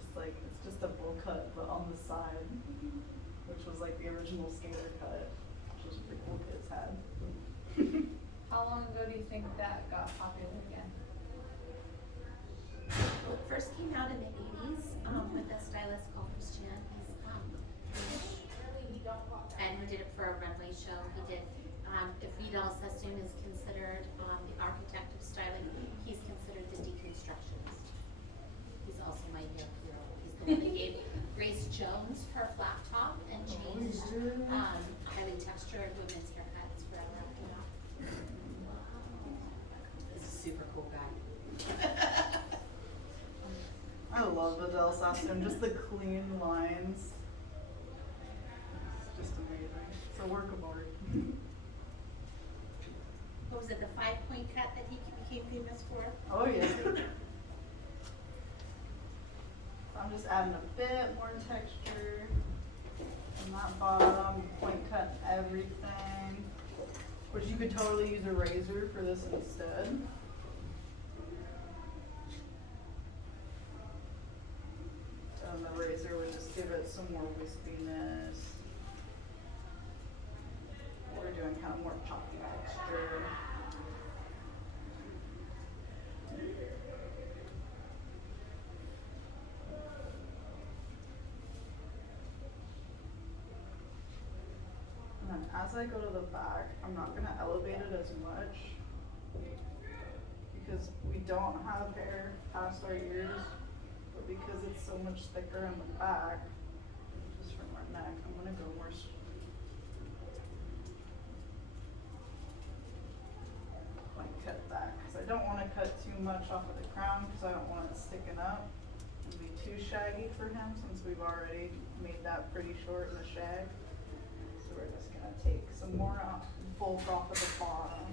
just a bowl cut, but on the side, which was like the original skater cut, which was pretty cool kids had. How long ago do you think that got popular again? Well, it first came out in the 80s with a stylist called Christian. He's Finnish. And he did it for a runway show. He did, if Vidal Sassoon is considered the architect of styling, he's considered the deconstructionist. He's also my hair hero. He's the one that gave Grace Jones her flat top and changed highly textured women's haircuts forever after that. He's a super cool guy. I love Vidal Sassoon, just the clean lines. It's just amazing. It's a work of art. What was it, the 5-point cut that he became famous for? Oh yeah. I'm just adding a bit more texture on that bottom, point cut everything. Which you could totally use a razor for this instead. And the razor would just give it some more wispiness. We're doing kind of more choppy texture. And then as I go to the back, I'm not going to elevate it as much because we don't have hair past our ears, but because it's so much thicker in the back, just from our neck, I'm going to go more like cut back because I don't want to cut too much off of the crown because I don't want it sticking up and be too shaggy for him since we've already made that pretty short in the shag. So we're just going to take some more bulk off of the bottom.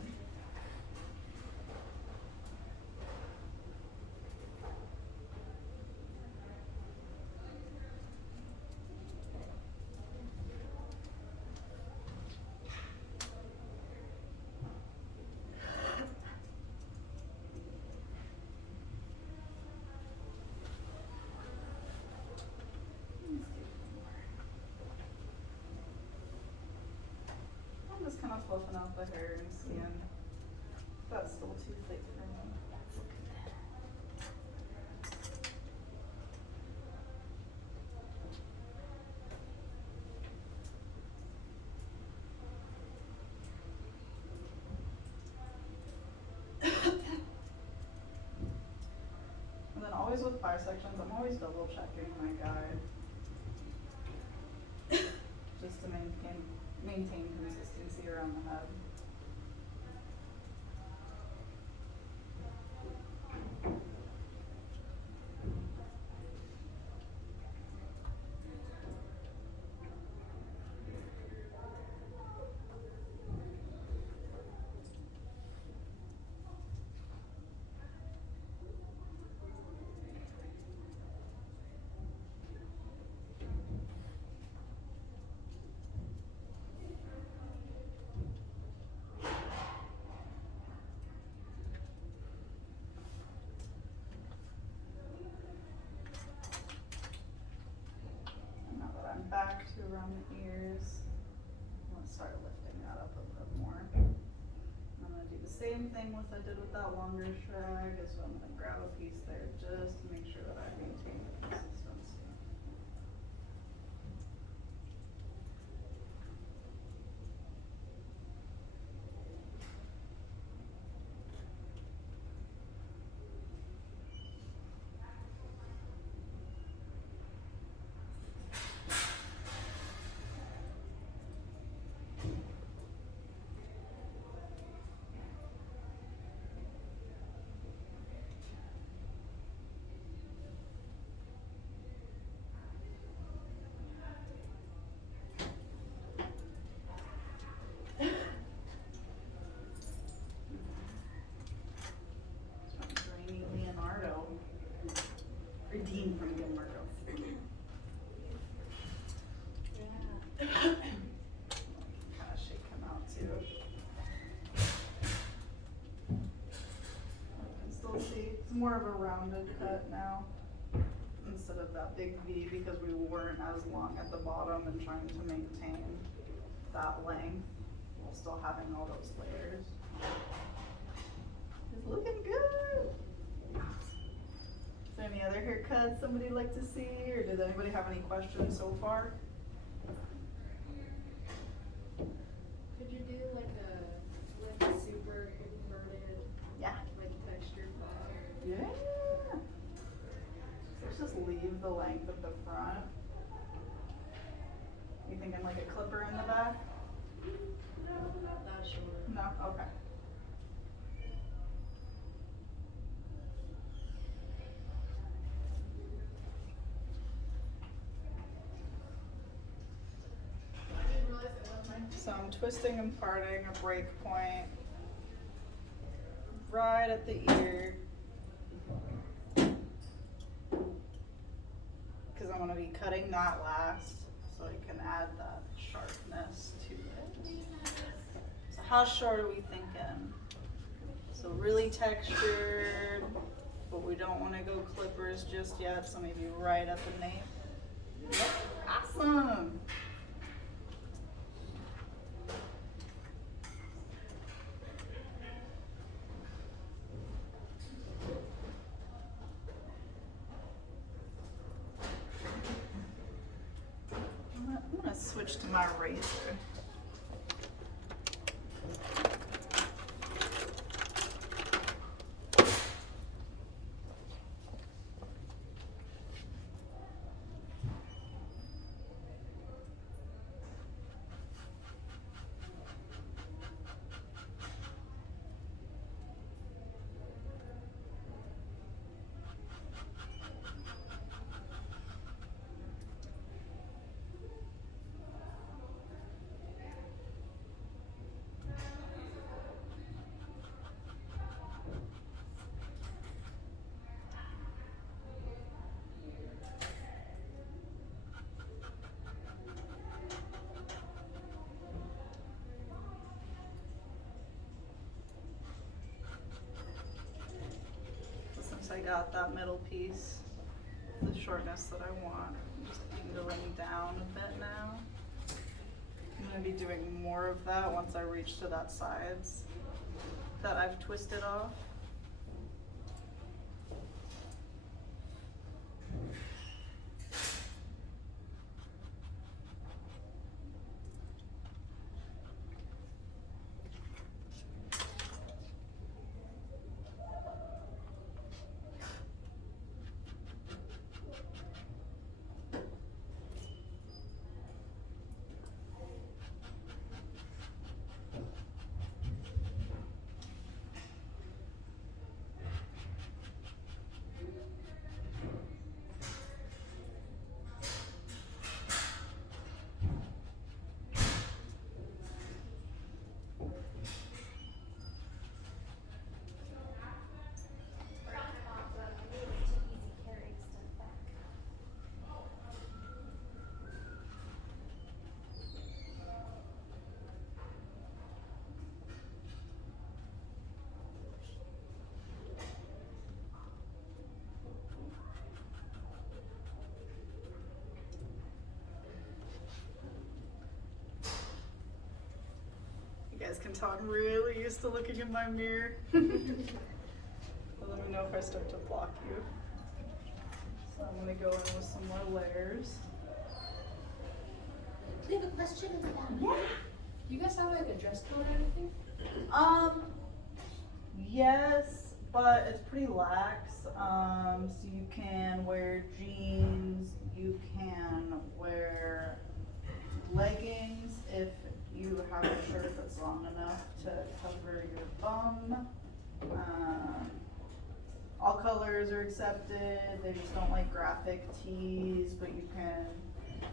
I'm just kind of fluffing out the hair and seeing if that's still too thick for me. And then always with bisections, I'm always double checking my guide. Just to maintain consistency around the head. Back to around the ears. I'm gonna start lifting that up a bit more. I'm gonna do the same thing with I did with that longer shrag, is I'm gonna grab a piece there just to make sure that I maintain the consistency. more of a rounded cut now instead of that big V because we weren't as long at the bottom and trying to maintain that length while still having all those layers. It's looking good. Is there any other haircuts somebody'd like to see, or does anybody have any questions so far? Could you do like a super inverted, Yeah. like textured bob? Yeah. Let's just leave the length of the front. You thinking like a clipper in the back? Not sure. No? Okay. I didn't realize it was mine. So I'm twisting and parting a break point right at the ear. Because I'm going to be cutting that last so I can add that sharpness to it. So how short are we thinking? So really textured, but we don't want to go clippers just yet, so maybe right at the nape. Yep, awesome. I'm gonna switch to my razor. Since I got that middle piece, the shortness that I want, I'm just angling down a bit now. I'm gonna be doing more of that once I reach to that sides that I've twisted off. You guys can tell I'm really used to looking in my mirror. So let me know if I start to block you. So I'm gonna go in with some more layers. Do you have a question in the back? Yeah. Do you guys have like a dress code or anything? Yes, but it's pretty lax. So you can wear jeans, you can wear leggings if you have a shirt that's long enough to cover your bum. All colors are accepted. They just don't like graphic tees, but you can,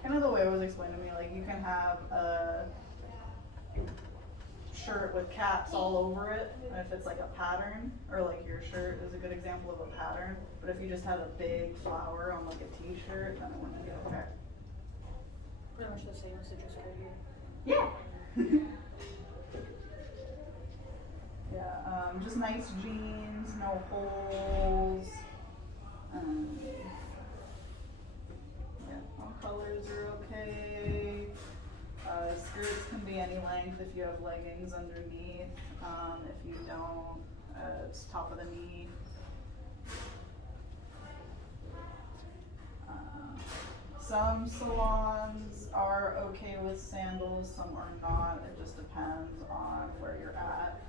kind of the way it was explained to me, like you can have a shirt with caps all over it, if it's like a pattern, or like your shirt is a good example of a pattern, but if you just had a big flower on like a t-shirt, then it wouldn't be okay. Pretty much the same as the dress code here. Yeah. Yeah, just nice jeans, no holes. Yeah, all colors are okay. Skirts can be any length if you have leggings underneath. If you don't, it's top of the knee. Some salons are okay with sandals, some are not. It just depends on where you're at.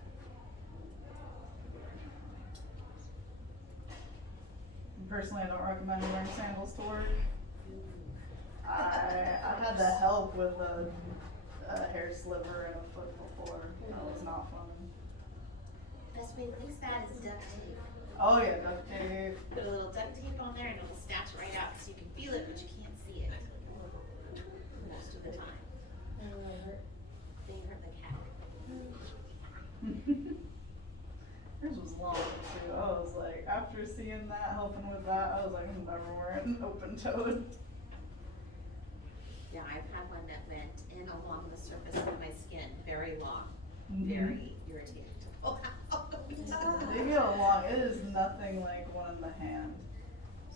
Personally, I don't recommend wearing sandals to work. I had to help with a hair sliver in a foot before. That was not fun. Best way to fix that is duct tape. Oh yeah, duct tape. Put a little duct tape on there and it will snatch right out because you can feel it but you can't see it. Most of the time. They hurt the cat. Hers was long too. I was like, after seeing that, helping with that, I was like, I'm never wearing open toed. Yeah, I've had one that went in along the surface of my skin, very long, Mhm. very irritating to pull out. They get long. It is nothing like one in the hand.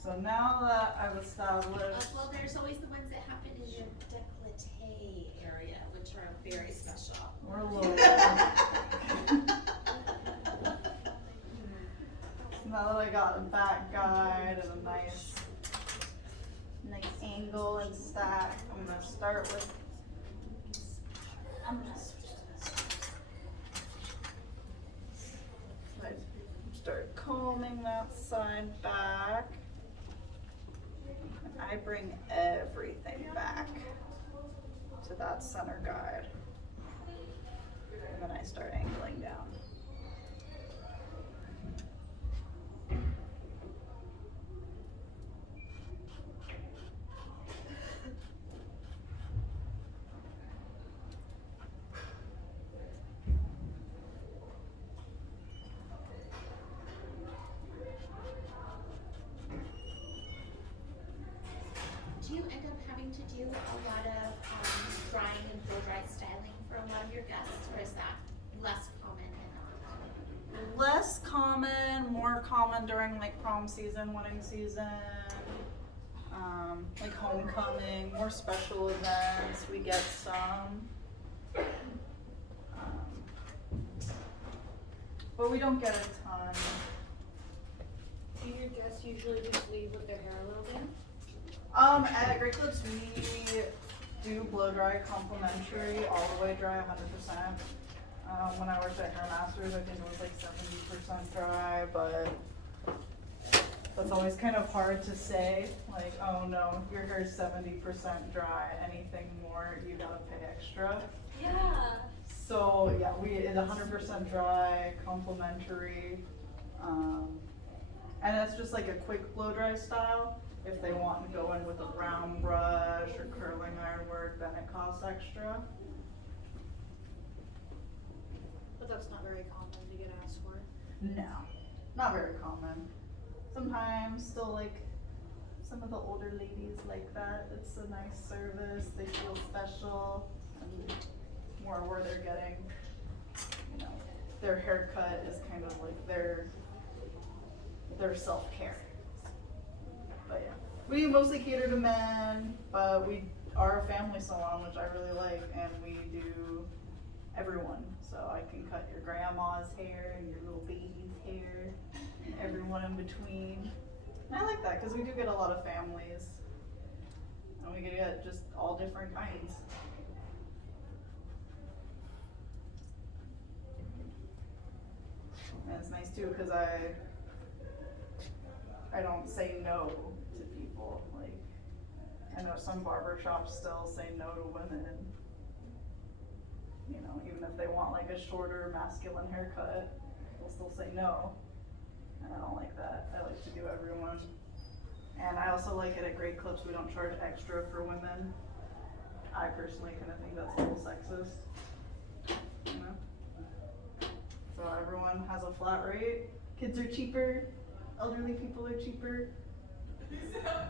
So now that I've established, Well, there's always the ones that happen in your décolleté area, which are very special. we're a little. Now that I got a back guide and a nice angle and stack, I'm gonna start with. I'm gonna switch to this. So I start combing that side back. And I bring everything back to that center guide. And then I start angling down. Do you end up having to do a lot of drying and blow dry styling for a lot of your guests, or is that less common and not? Less common, more common during like prom season, wedding season, like homecoming, more special events, we get some. But we don't get a ton. Do your guests usually just leave with their hair a little bit? At Great Clips, we do blow dry complimentary, all the way dry, 100%. When I worked at Hair Masters, I think it was like 70% dry, but that's always kind of hard to say. Like, oh no, your hair's 70% dry, anything more, you gotta pay extra. Yeah. So yeah, we did 100% dry, complimentary, and that's just like a quick blow dry style. If they want to go in with a round brush or curling iron work, then it costs extra. But that's not very common to get asked for. No, not very common. Sometimes still like some of the older ladies like that. It's a nice service. They feel special and more where they're getting, you know, their haircut is kind of like their self-care. But yeah, we mostly cater to men, but we are a family salon, which I really like, and we do everyone. So I can cut your grandma's hair and your little baby's hair, and everyone in between. And I like that because we do get a lot of families, and we get just all different kinds. And it's nice too because I don't say no to people. Like, I know some barber shops still say no to women. You know, even if they want like a shorter masculine haircut, they'll still say no. And I don't like that. I like to do everyone. And I also like it at Great Clips, we don't charge extra for women. I personally kind of think that's a little sexist, you know? So everyone has a flat rate. Kids are cheaper, elderly people are cheaper.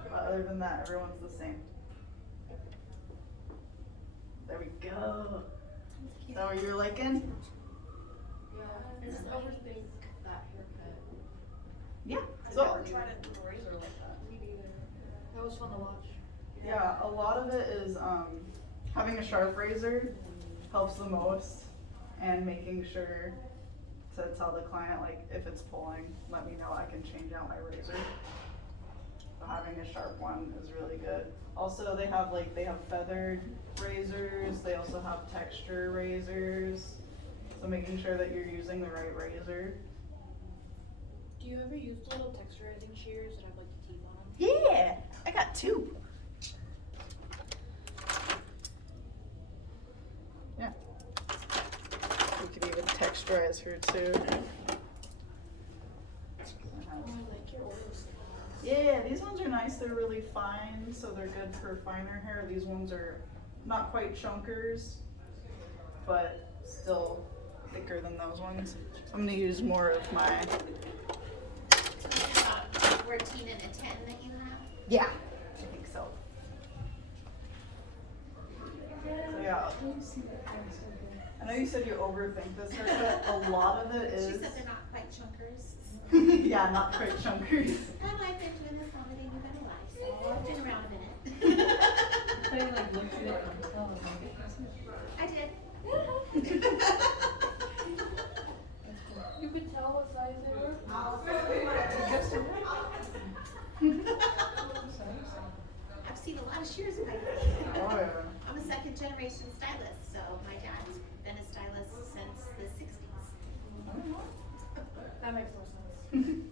But other than that, everyone's the same. There we go. Is that what you're liking? I just overthink that haircut. Yeah. I've So never tried it with a razor like that. Me neither. That was fun to watch. yeah, a lot of it is having a sharp razor helps the most, and making sure to tell the client, like, if it's pulling, let me know, I can change out my razor. So having a sharp one is really good. Also, they have feathered razors, they also have texture razors, so making sure that you're using the right razor. Do you ever use the little texturizing shears that have like the teeth on them? Yeah, I got 2. Yeah. You could even texturize her too. Oh, I like your oils. Yeah, these ones are nice. They're really fine, so they're good for finer hair. These ones are not quite chunkers, but still thicker than those ones. I'm gonna use more of my. 14 and a 10 that you have? Yeah, I think so. So yeah, I know you said you overthink this haircut. A lot of it She is. said they're not quite chunkers. Yeah, not quite chunkers. And I've been doing this longer than you've been alive, so I've been around a minute. I like looked at it and fell and like, that's it. I did. You could tell what size they were. I've seen a lot of shears in my life. Oh yeah. I'm a second generation stylist, so my dad's been a stylist since the 60s. That makes more sense.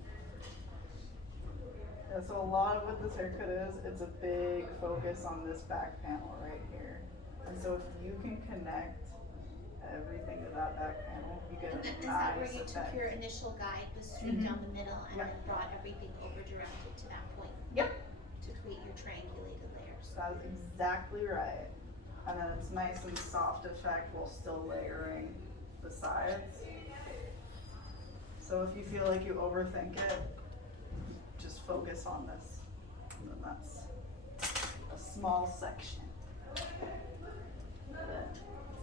Yeah, so a lot of what this haircut is, it's a big focus on this back panel right here. And so if you can connect everything to that back panel, you get And a is that where nice you took effect. your initial guide, was straight Mhm. down the middle, and Yeah. then brought everything over directed to that point? Yep. To create your triangulated layers. That's exactly right. And then it's nice and soft effect while still layering the sides. So if you feel like you overthink it, just focus on this. And then that's a small section. It's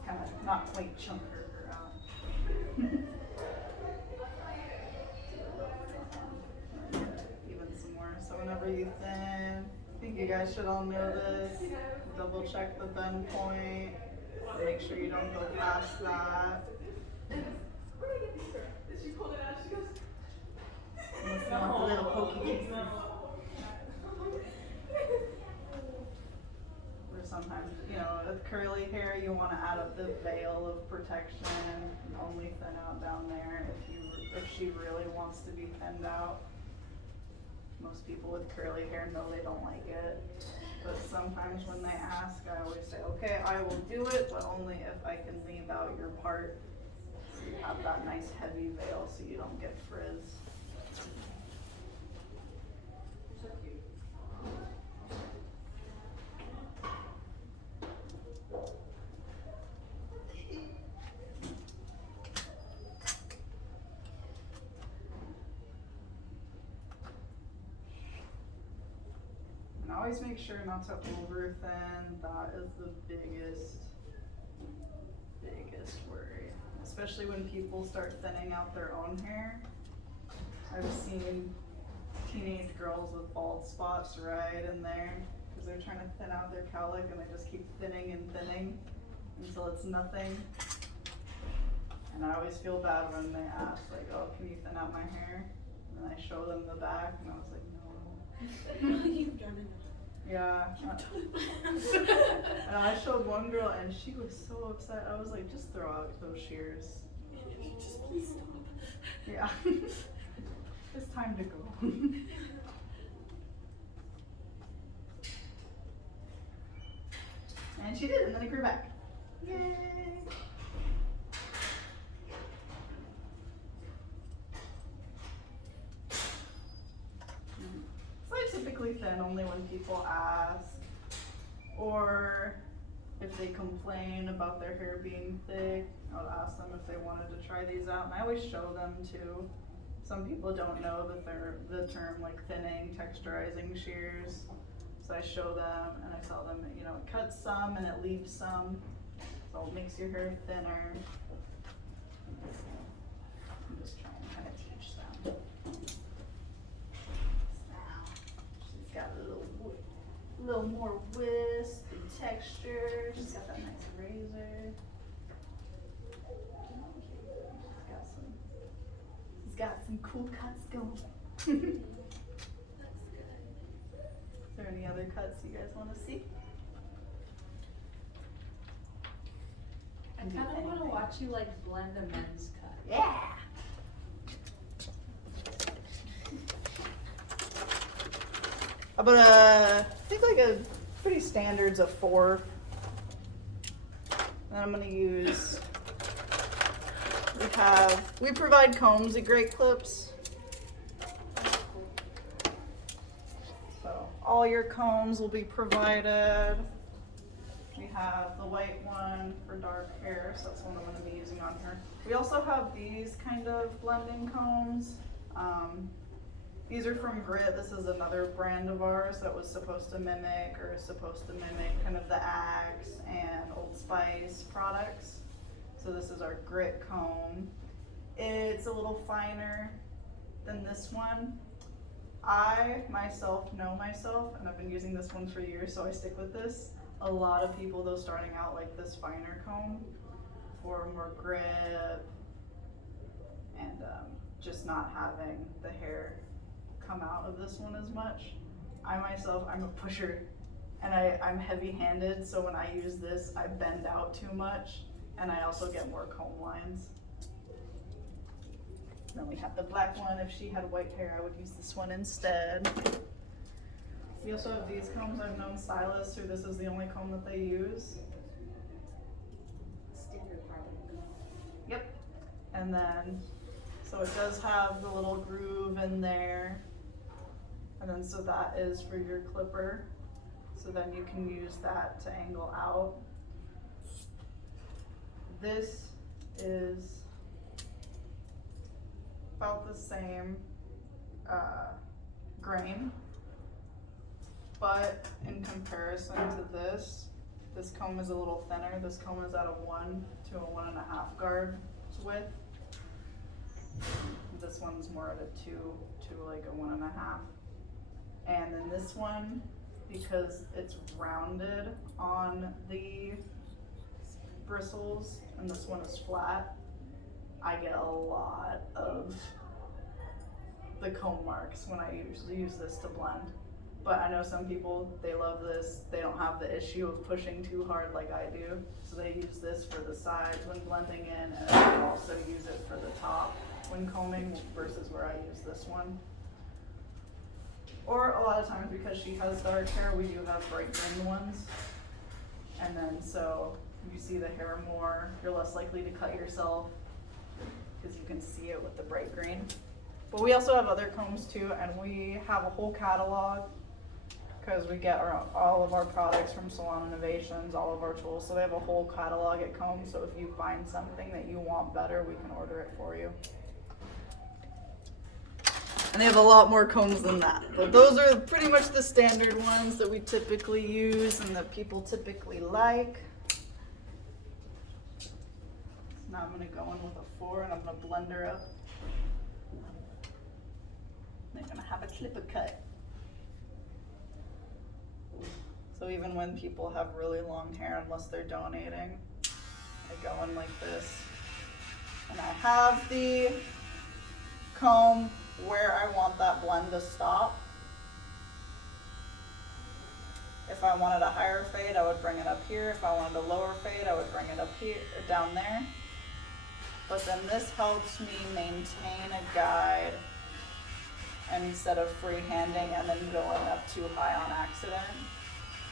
kind of not quite chunker around. Even some more. So whenever you thin, I think you guys should all know this. Double check the bend point. Make sure you don't go past that. Unless you want the little pokey pieces. Or sometimes, with curly hair, you want to add up the veil of protection and only thin out down there if she really wants to be thinned out. Most people with curly hair know they don't like it. But sometimes when they ask, I always say, okay, I will do it, but only if I can leave out your part. So you have that nice heavy veil so you don't get frizz. And always make sure not to over thin. That is the biggest worry. Especially when people start thinning out their own hair. I've seen teenage girls with bald spots right in there because they're trying to thin out their cowlick and they just keep thinning and thinning until it's nothing. And I always feel bad when they ask, like, oh, can you thin out my hair? And then I show them the back and I was like, no. You've done it. Yeah. And I showed one girl and she was so upset. I was like, just throw out those shears. Just please stop. Yeah. It's time to go. And she did, and then it grew back. Yay! So I typically thin only when people ask, or if they complain about their hair being thick, I'll ask them if they wanted to try these out, and I always show them too. Some people don't know the term like thinning, texturizing shears, so I show them and I tell them, it cuts some and it leaves some, so it makes your hair thinner. got some cool cuts going. That's good. Is there any other cuts you guys want to see? I kind of want to watch you like blend a men's cut. Yeah. How about I think like a pretty standards of 4. And I'm gonna use. We provide combs at Great Clips. So all your combs will be provided. We have the white one for dark hair, so that's one I'm going to be using on here. We also have these kind of blending combs. These are from Grit. This is another brand of ours that was supposed to mimic kind of the Axe and Old Spice products. So this is our Grit comb. It's a little finer than this one. I myself know myself, and I've been using this one for years, so I stick with this. A lot of people though starting out like this finer comb for more grip and just not having the hair come out of this one as much. I myself, I'm a pusher and I'm heavy-handed, so when I use this I bend out too much and I also get more comb lines. Then we have the black one. If she had white hair I would use this one instead. We also have these combs. I've known stylists who this is the only comb that they use. Standard part. Yep. And then, so it does have the little groove in there. And then, so that is for your clipper. So then you can use that to angle out. This is about the same grain. But in comparison to this comb is a little thinner. This comb is at a 1 to a 1.5 guard width. This one's more at a 2 to like a 1.5. And then this one, because it's rounded on the bristles and this one is flat, I get a lot of the comb marks when I usually use this to blend. But I know some people, they love this. They don't have the issue of pushing too hard like I do. So they use this for the sides when blending in, and they also use it for the top when combing versus where I use this one. Or a lot of times, because she has dark hair, we do have bright green ones. And then so you see the hair more, you're less likely to cut yourself because you can see it with the bright green. But we also have other combs too, and we have a whole catalog because we get all of our products from Salon Innovations, all of our tools. So they have a whole catalog at combs. So if you find something that you want better, we can order it for you. And they have a lot more combs than that. But those are pretty much the standard ones that we typically use and that people typically like. So now I'm going to go in with a 4 and I'm going to blend her up. They're going to have a clipper cut. So even when people have really long hair, unless they're donating, I go in like this. And I have the comb where I want that blend to stop. If I wanted a higher fade, I would bring it up here. If I wanted a lower fade, I would bring it up here or down there. But then this helps me maintain a guide instead of freehanding and then going up too high on accident.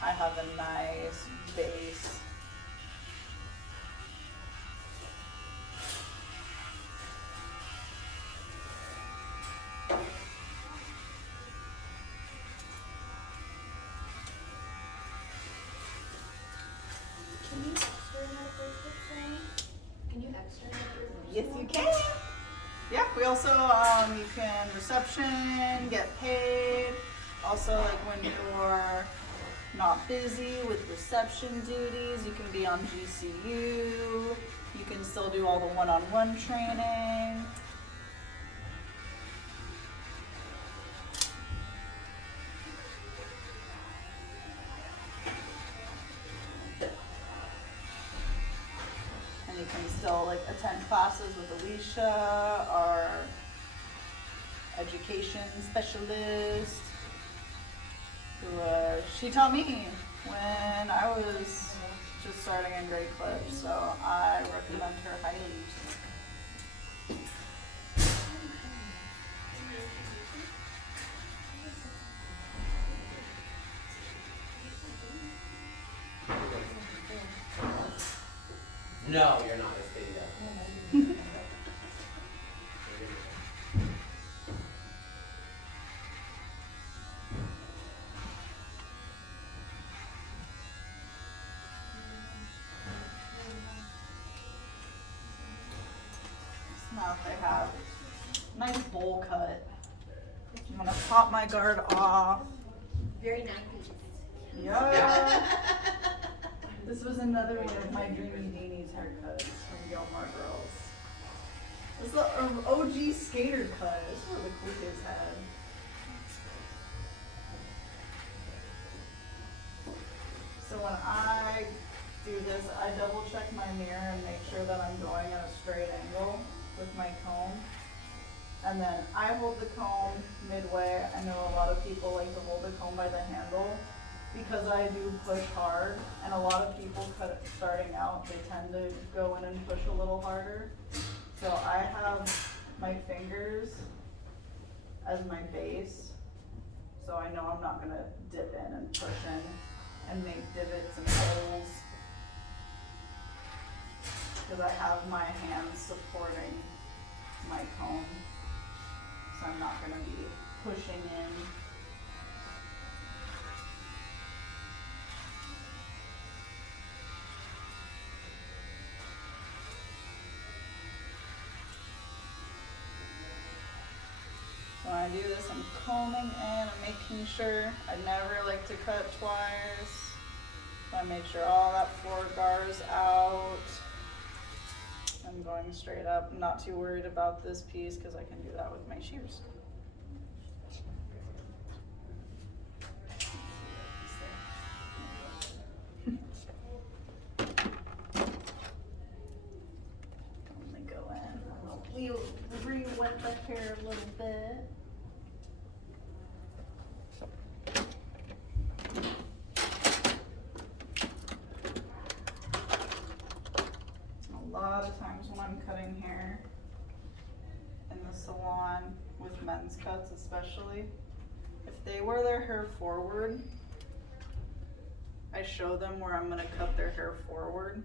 I have a nice base. Can you extern that bracelet for me? Can you extern that bracelet? Yes, you can. Yeah, we also, you can reception, get paid. Also, like when you're not busy with reception duties, you can be on GCU. You can still do all the one-on-one training. And you can still like attend classes with Alicia or education specialist. Who, she taught me when I was just starting in grade clips, so I recommend her highly. No, you're not. Let's get that. Now they have nice bowl cut. I'm gonna pop my guard off. Very 90s. Yeah. This was another one of my Dreamy Deanies haircuts from Gilmore Girls. This is the OG skater cut. This is what the cool kids had. So when I do this, I double check my mirror and make sure that I'm going at a straight angle with my comb. And then I hold the comb midway. I know a lot of people like to hold the comb by the handle because I do push hard, and a lot of people cut it starting out, they tend to go in and push a little harder. So I have my fingers as my base, so I know I'm not gonna dip in and push in and make divots and holes, because I have my hands supporting my comb, so I'm not gonna be pushing in. When I do this, I'm combing in and making sure. I never like to cut twice. I make sure all that floor guard's out. I'm going straight up. I'm not too worried about this piece because I can do that with my shears. Only go in. We'll re-wet the hair a little bit. A lot of times when I'm cutting hair in the salon, with men's cuts especially, if they wear their hair forward, I show them where I'm gonna cut their hair forward.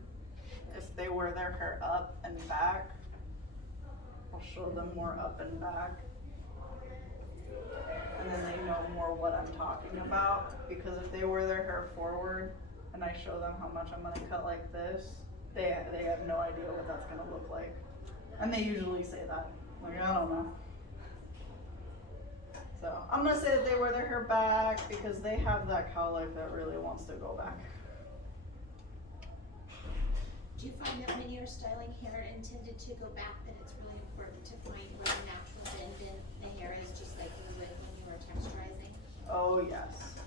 If they wear their hair up and back, I'll show them more up and back. And then they know more what I'm talking about, because if they wear their hair forward and I show them how much I'm gonna cut like this, they have no idea what that's gonna look like. And they usually say that. Like, I don't know. So I'm gonna say that they wear their hair back because they have that cowlick that really wants to go back. Do you find that when you're styling hair intended to go back, that it's really important to find where the natural bend in the hair is, just like you would when you were texturizing? Oh, yes.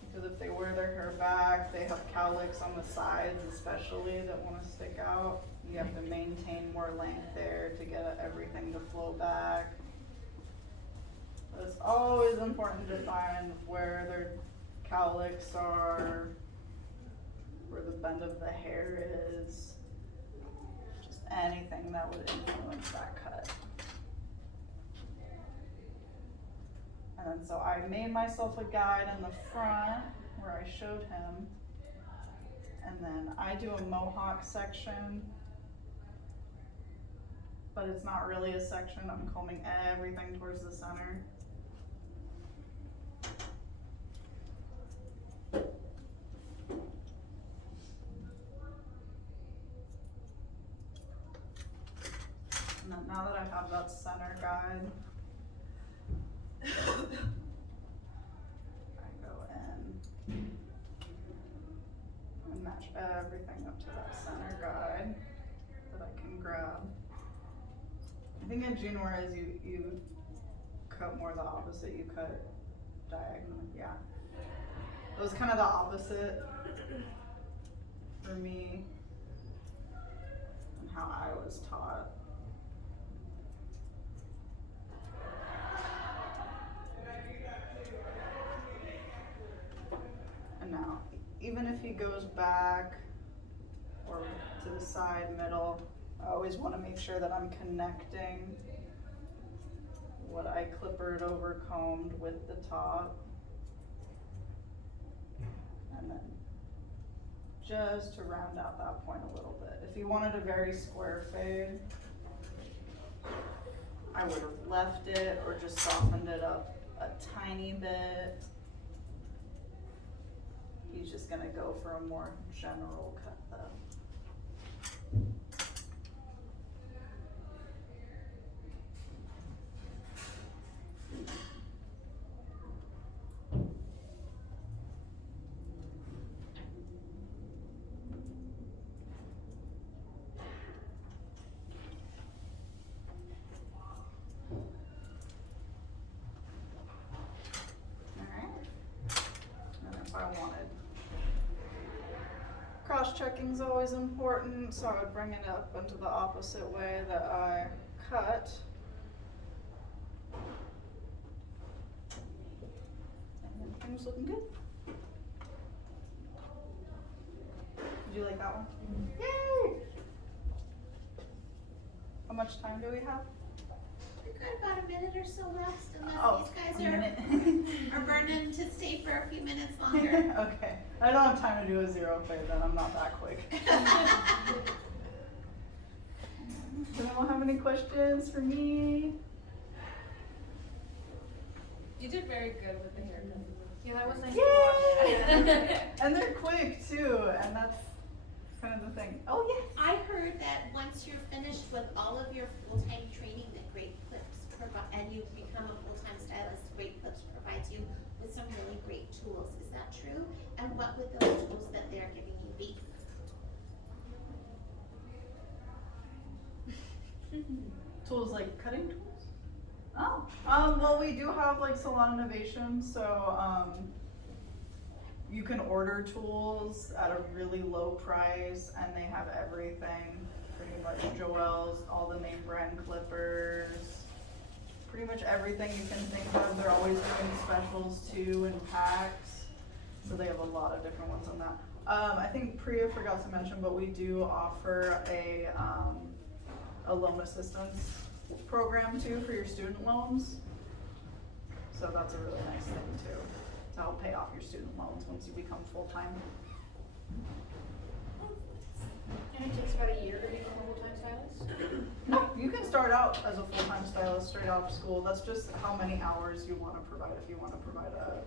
Because if they wear their hair back, they have cowlicks on the sides especially that want to stick out. You have to maintain more length there to get everything to flow back. But it's always important to find where their cowlicks are, where the bend of the hair is, just anything that would influence that cut. And then so I made myself a guide in the front where I showed him. And then I do a mohawk section, but it's not really a section. I'm combing everything towards the center. And then now that I have that center guide, I go in and match everything up to that center guide that I can grab. I think in June, whereas you cut more the opposite, you cut diagonally, yeah. It was kind of the opposite for me and how I was taught. goes back or to the side, middle. I always want to make sure that I'm connecting what I clippered over combed with the top. And then just to round out that point a little bit. If you wanted a very square fade, I would have left it or just softened it up a tiny bit. He's just gonna go for a more general cut though. Cross-checking is always important, so I would bring it up into the opposite way that I cut. And everything's looking good. Did you like that one? Yay! How much time do we have? We've got about a minute or so left, unless Oh, these a guys minute. are burning to stay for a few minutes longer. Okay, I don't have time to do a zero fade then, I'm not that quick. Does anyone have any questions for me? You did very good with the haircut. Yeah, that was nice to watch. Yay! And they're quick too, and that's kind of the thing. Oh yes. I heard that once you're finished with all of your full-time training, that Great Clips and you become a full-time stylist, Great Clips provides you with some really great tools. Is that true? And what would those tools that they're giving you be? Tools like cutting tools? Oh, well we do have like salon innovations, so you can order tools at a really low price and they have everything, pretty much Joel's, all the name brand clippers, pretty much everything you can think of. They're always doing specials too in packs, so they have a lot of different ones on that. I think Priya forgot to mention, but we do offer a loan assistance program too for your student loans. So that's a really nice thing too, to help pay off your student loans once you become full-time. And it takes about a year to become a full-time stylist? No, you can start out as a full-time stylist straight out of school. That's just how many hours you want to provide. If you want to provide I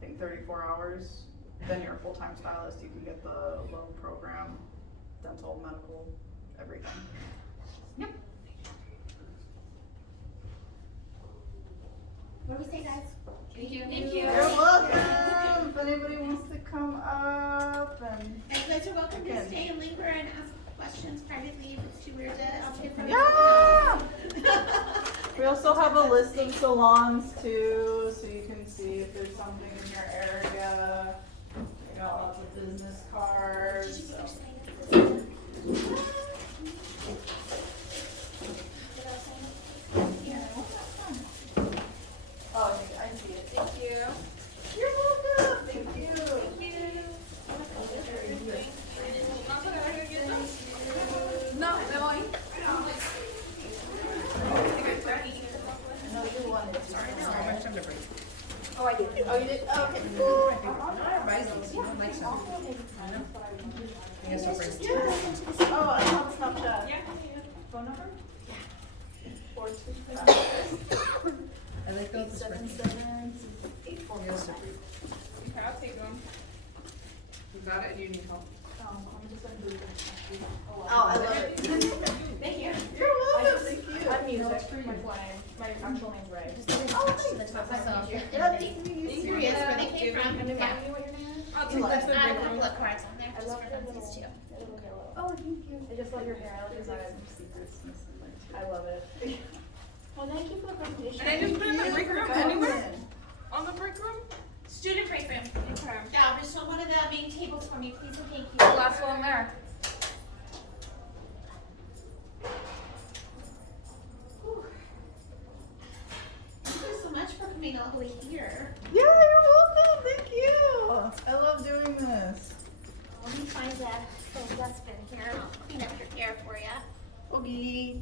think 34 hours, then you're a full-time stylist. You can get the loan program, dental, medical, everything. Yep. What do we say, guys? Thank you. Thank you. You're welcome. If anybody wants to come up and And you guys are welcome to Again. stay and linger and ask questions privately if it's too weird to ask in front Yeah! of We also have a list of salons too, so you can see if there's something in your area. We got lots of business cards. So. Oh, I see it. Thank you. You're welcome. Thank you. No, me voy. No, you wanted to. Oh, I did. Oh, you did? Oh, okay. Oh, I have Snapchat. Phone number? Yeah. 425. I like those. 877 Yes, Okay, I'll take them. You got it, and you need help. Oh, I love it. Thank you. You're welcome. Thank you. I'm music. My actual name's Ray. Curious where they came from. And Yeah. remind me what your name is? I'll A take that to the break couple room. of cards on there, I just love for the funsies too. little yellow. Oh, thank you. I just love your hair. I love your Secrets missing. I love it. Well, thank you for the presentation. And I just put it in the break room anywhere? On the break room? Student break room. Okay. Yeah, just on one of the main tables for me, please and thank you. Last one there. Whew. Thank you so much for coming all the way here. Yeah, you're welcome. Thank you. I love doing this. find that little dustbin here and I'll clean up your hair for you. Okay.